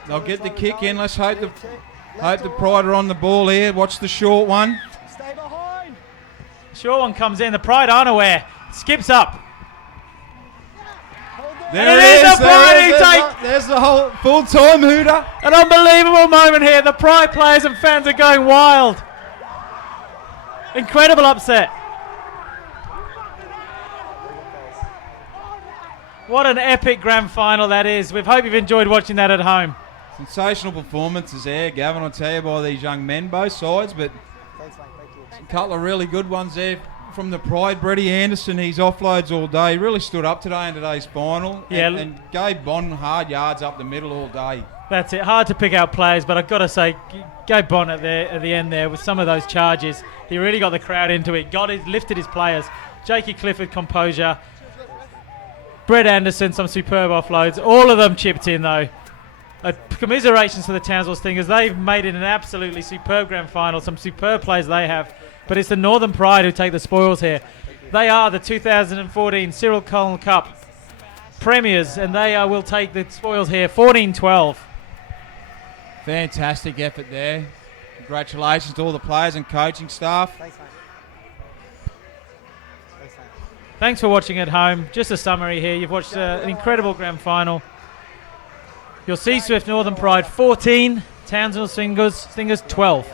They'll get the kick in. Let's hope the Pride are on the ball here. Watch the short one. Stay behind. Short one comes in. The Pride aren't aware. Skips up. There And it it is is. the Pride who There's the whole full-time hooter. An unbelievable moment here. The Pride players and fans are going wild. Incredible upset. What an epic grand final that is. We hope you've enjoyed watching that at home. Sensational performances there, Gavin, I'll tell you, by these young men, both sides, but Thanks, mate. Thank you. a couple of really good ones there from the Pride. Brady Anderson, his offloads all day, really stood up today in today's final. Yeah. And gave Bond hard yards up the middle all day. That's it. Hard to pick out players, but I've got to say, go Bonnet there at the end there with some of those charges. He really got the crowd into it. Lifted his players. Jakey Clifford, composure. Brett Anderson, some superb offloads. All of them chipped in though. Commiserations to the Townsville Stingers. They've made it an absolutely superb grand final. Some superb players they have. But it's the Northern Pride who take the spoils here. They are the 2014 Cyril Connell Cup premiers, and they will take the spoils here, 14-12. Fantastic effort there. Congratulations to all the players and coaching staff. Thanks, mate. Thanks, mate. Thanks for watching at home. Just a summary here. You've watched an incredible grand final. You'll see Swift Northern Pride 14, Townsville Stingers 12.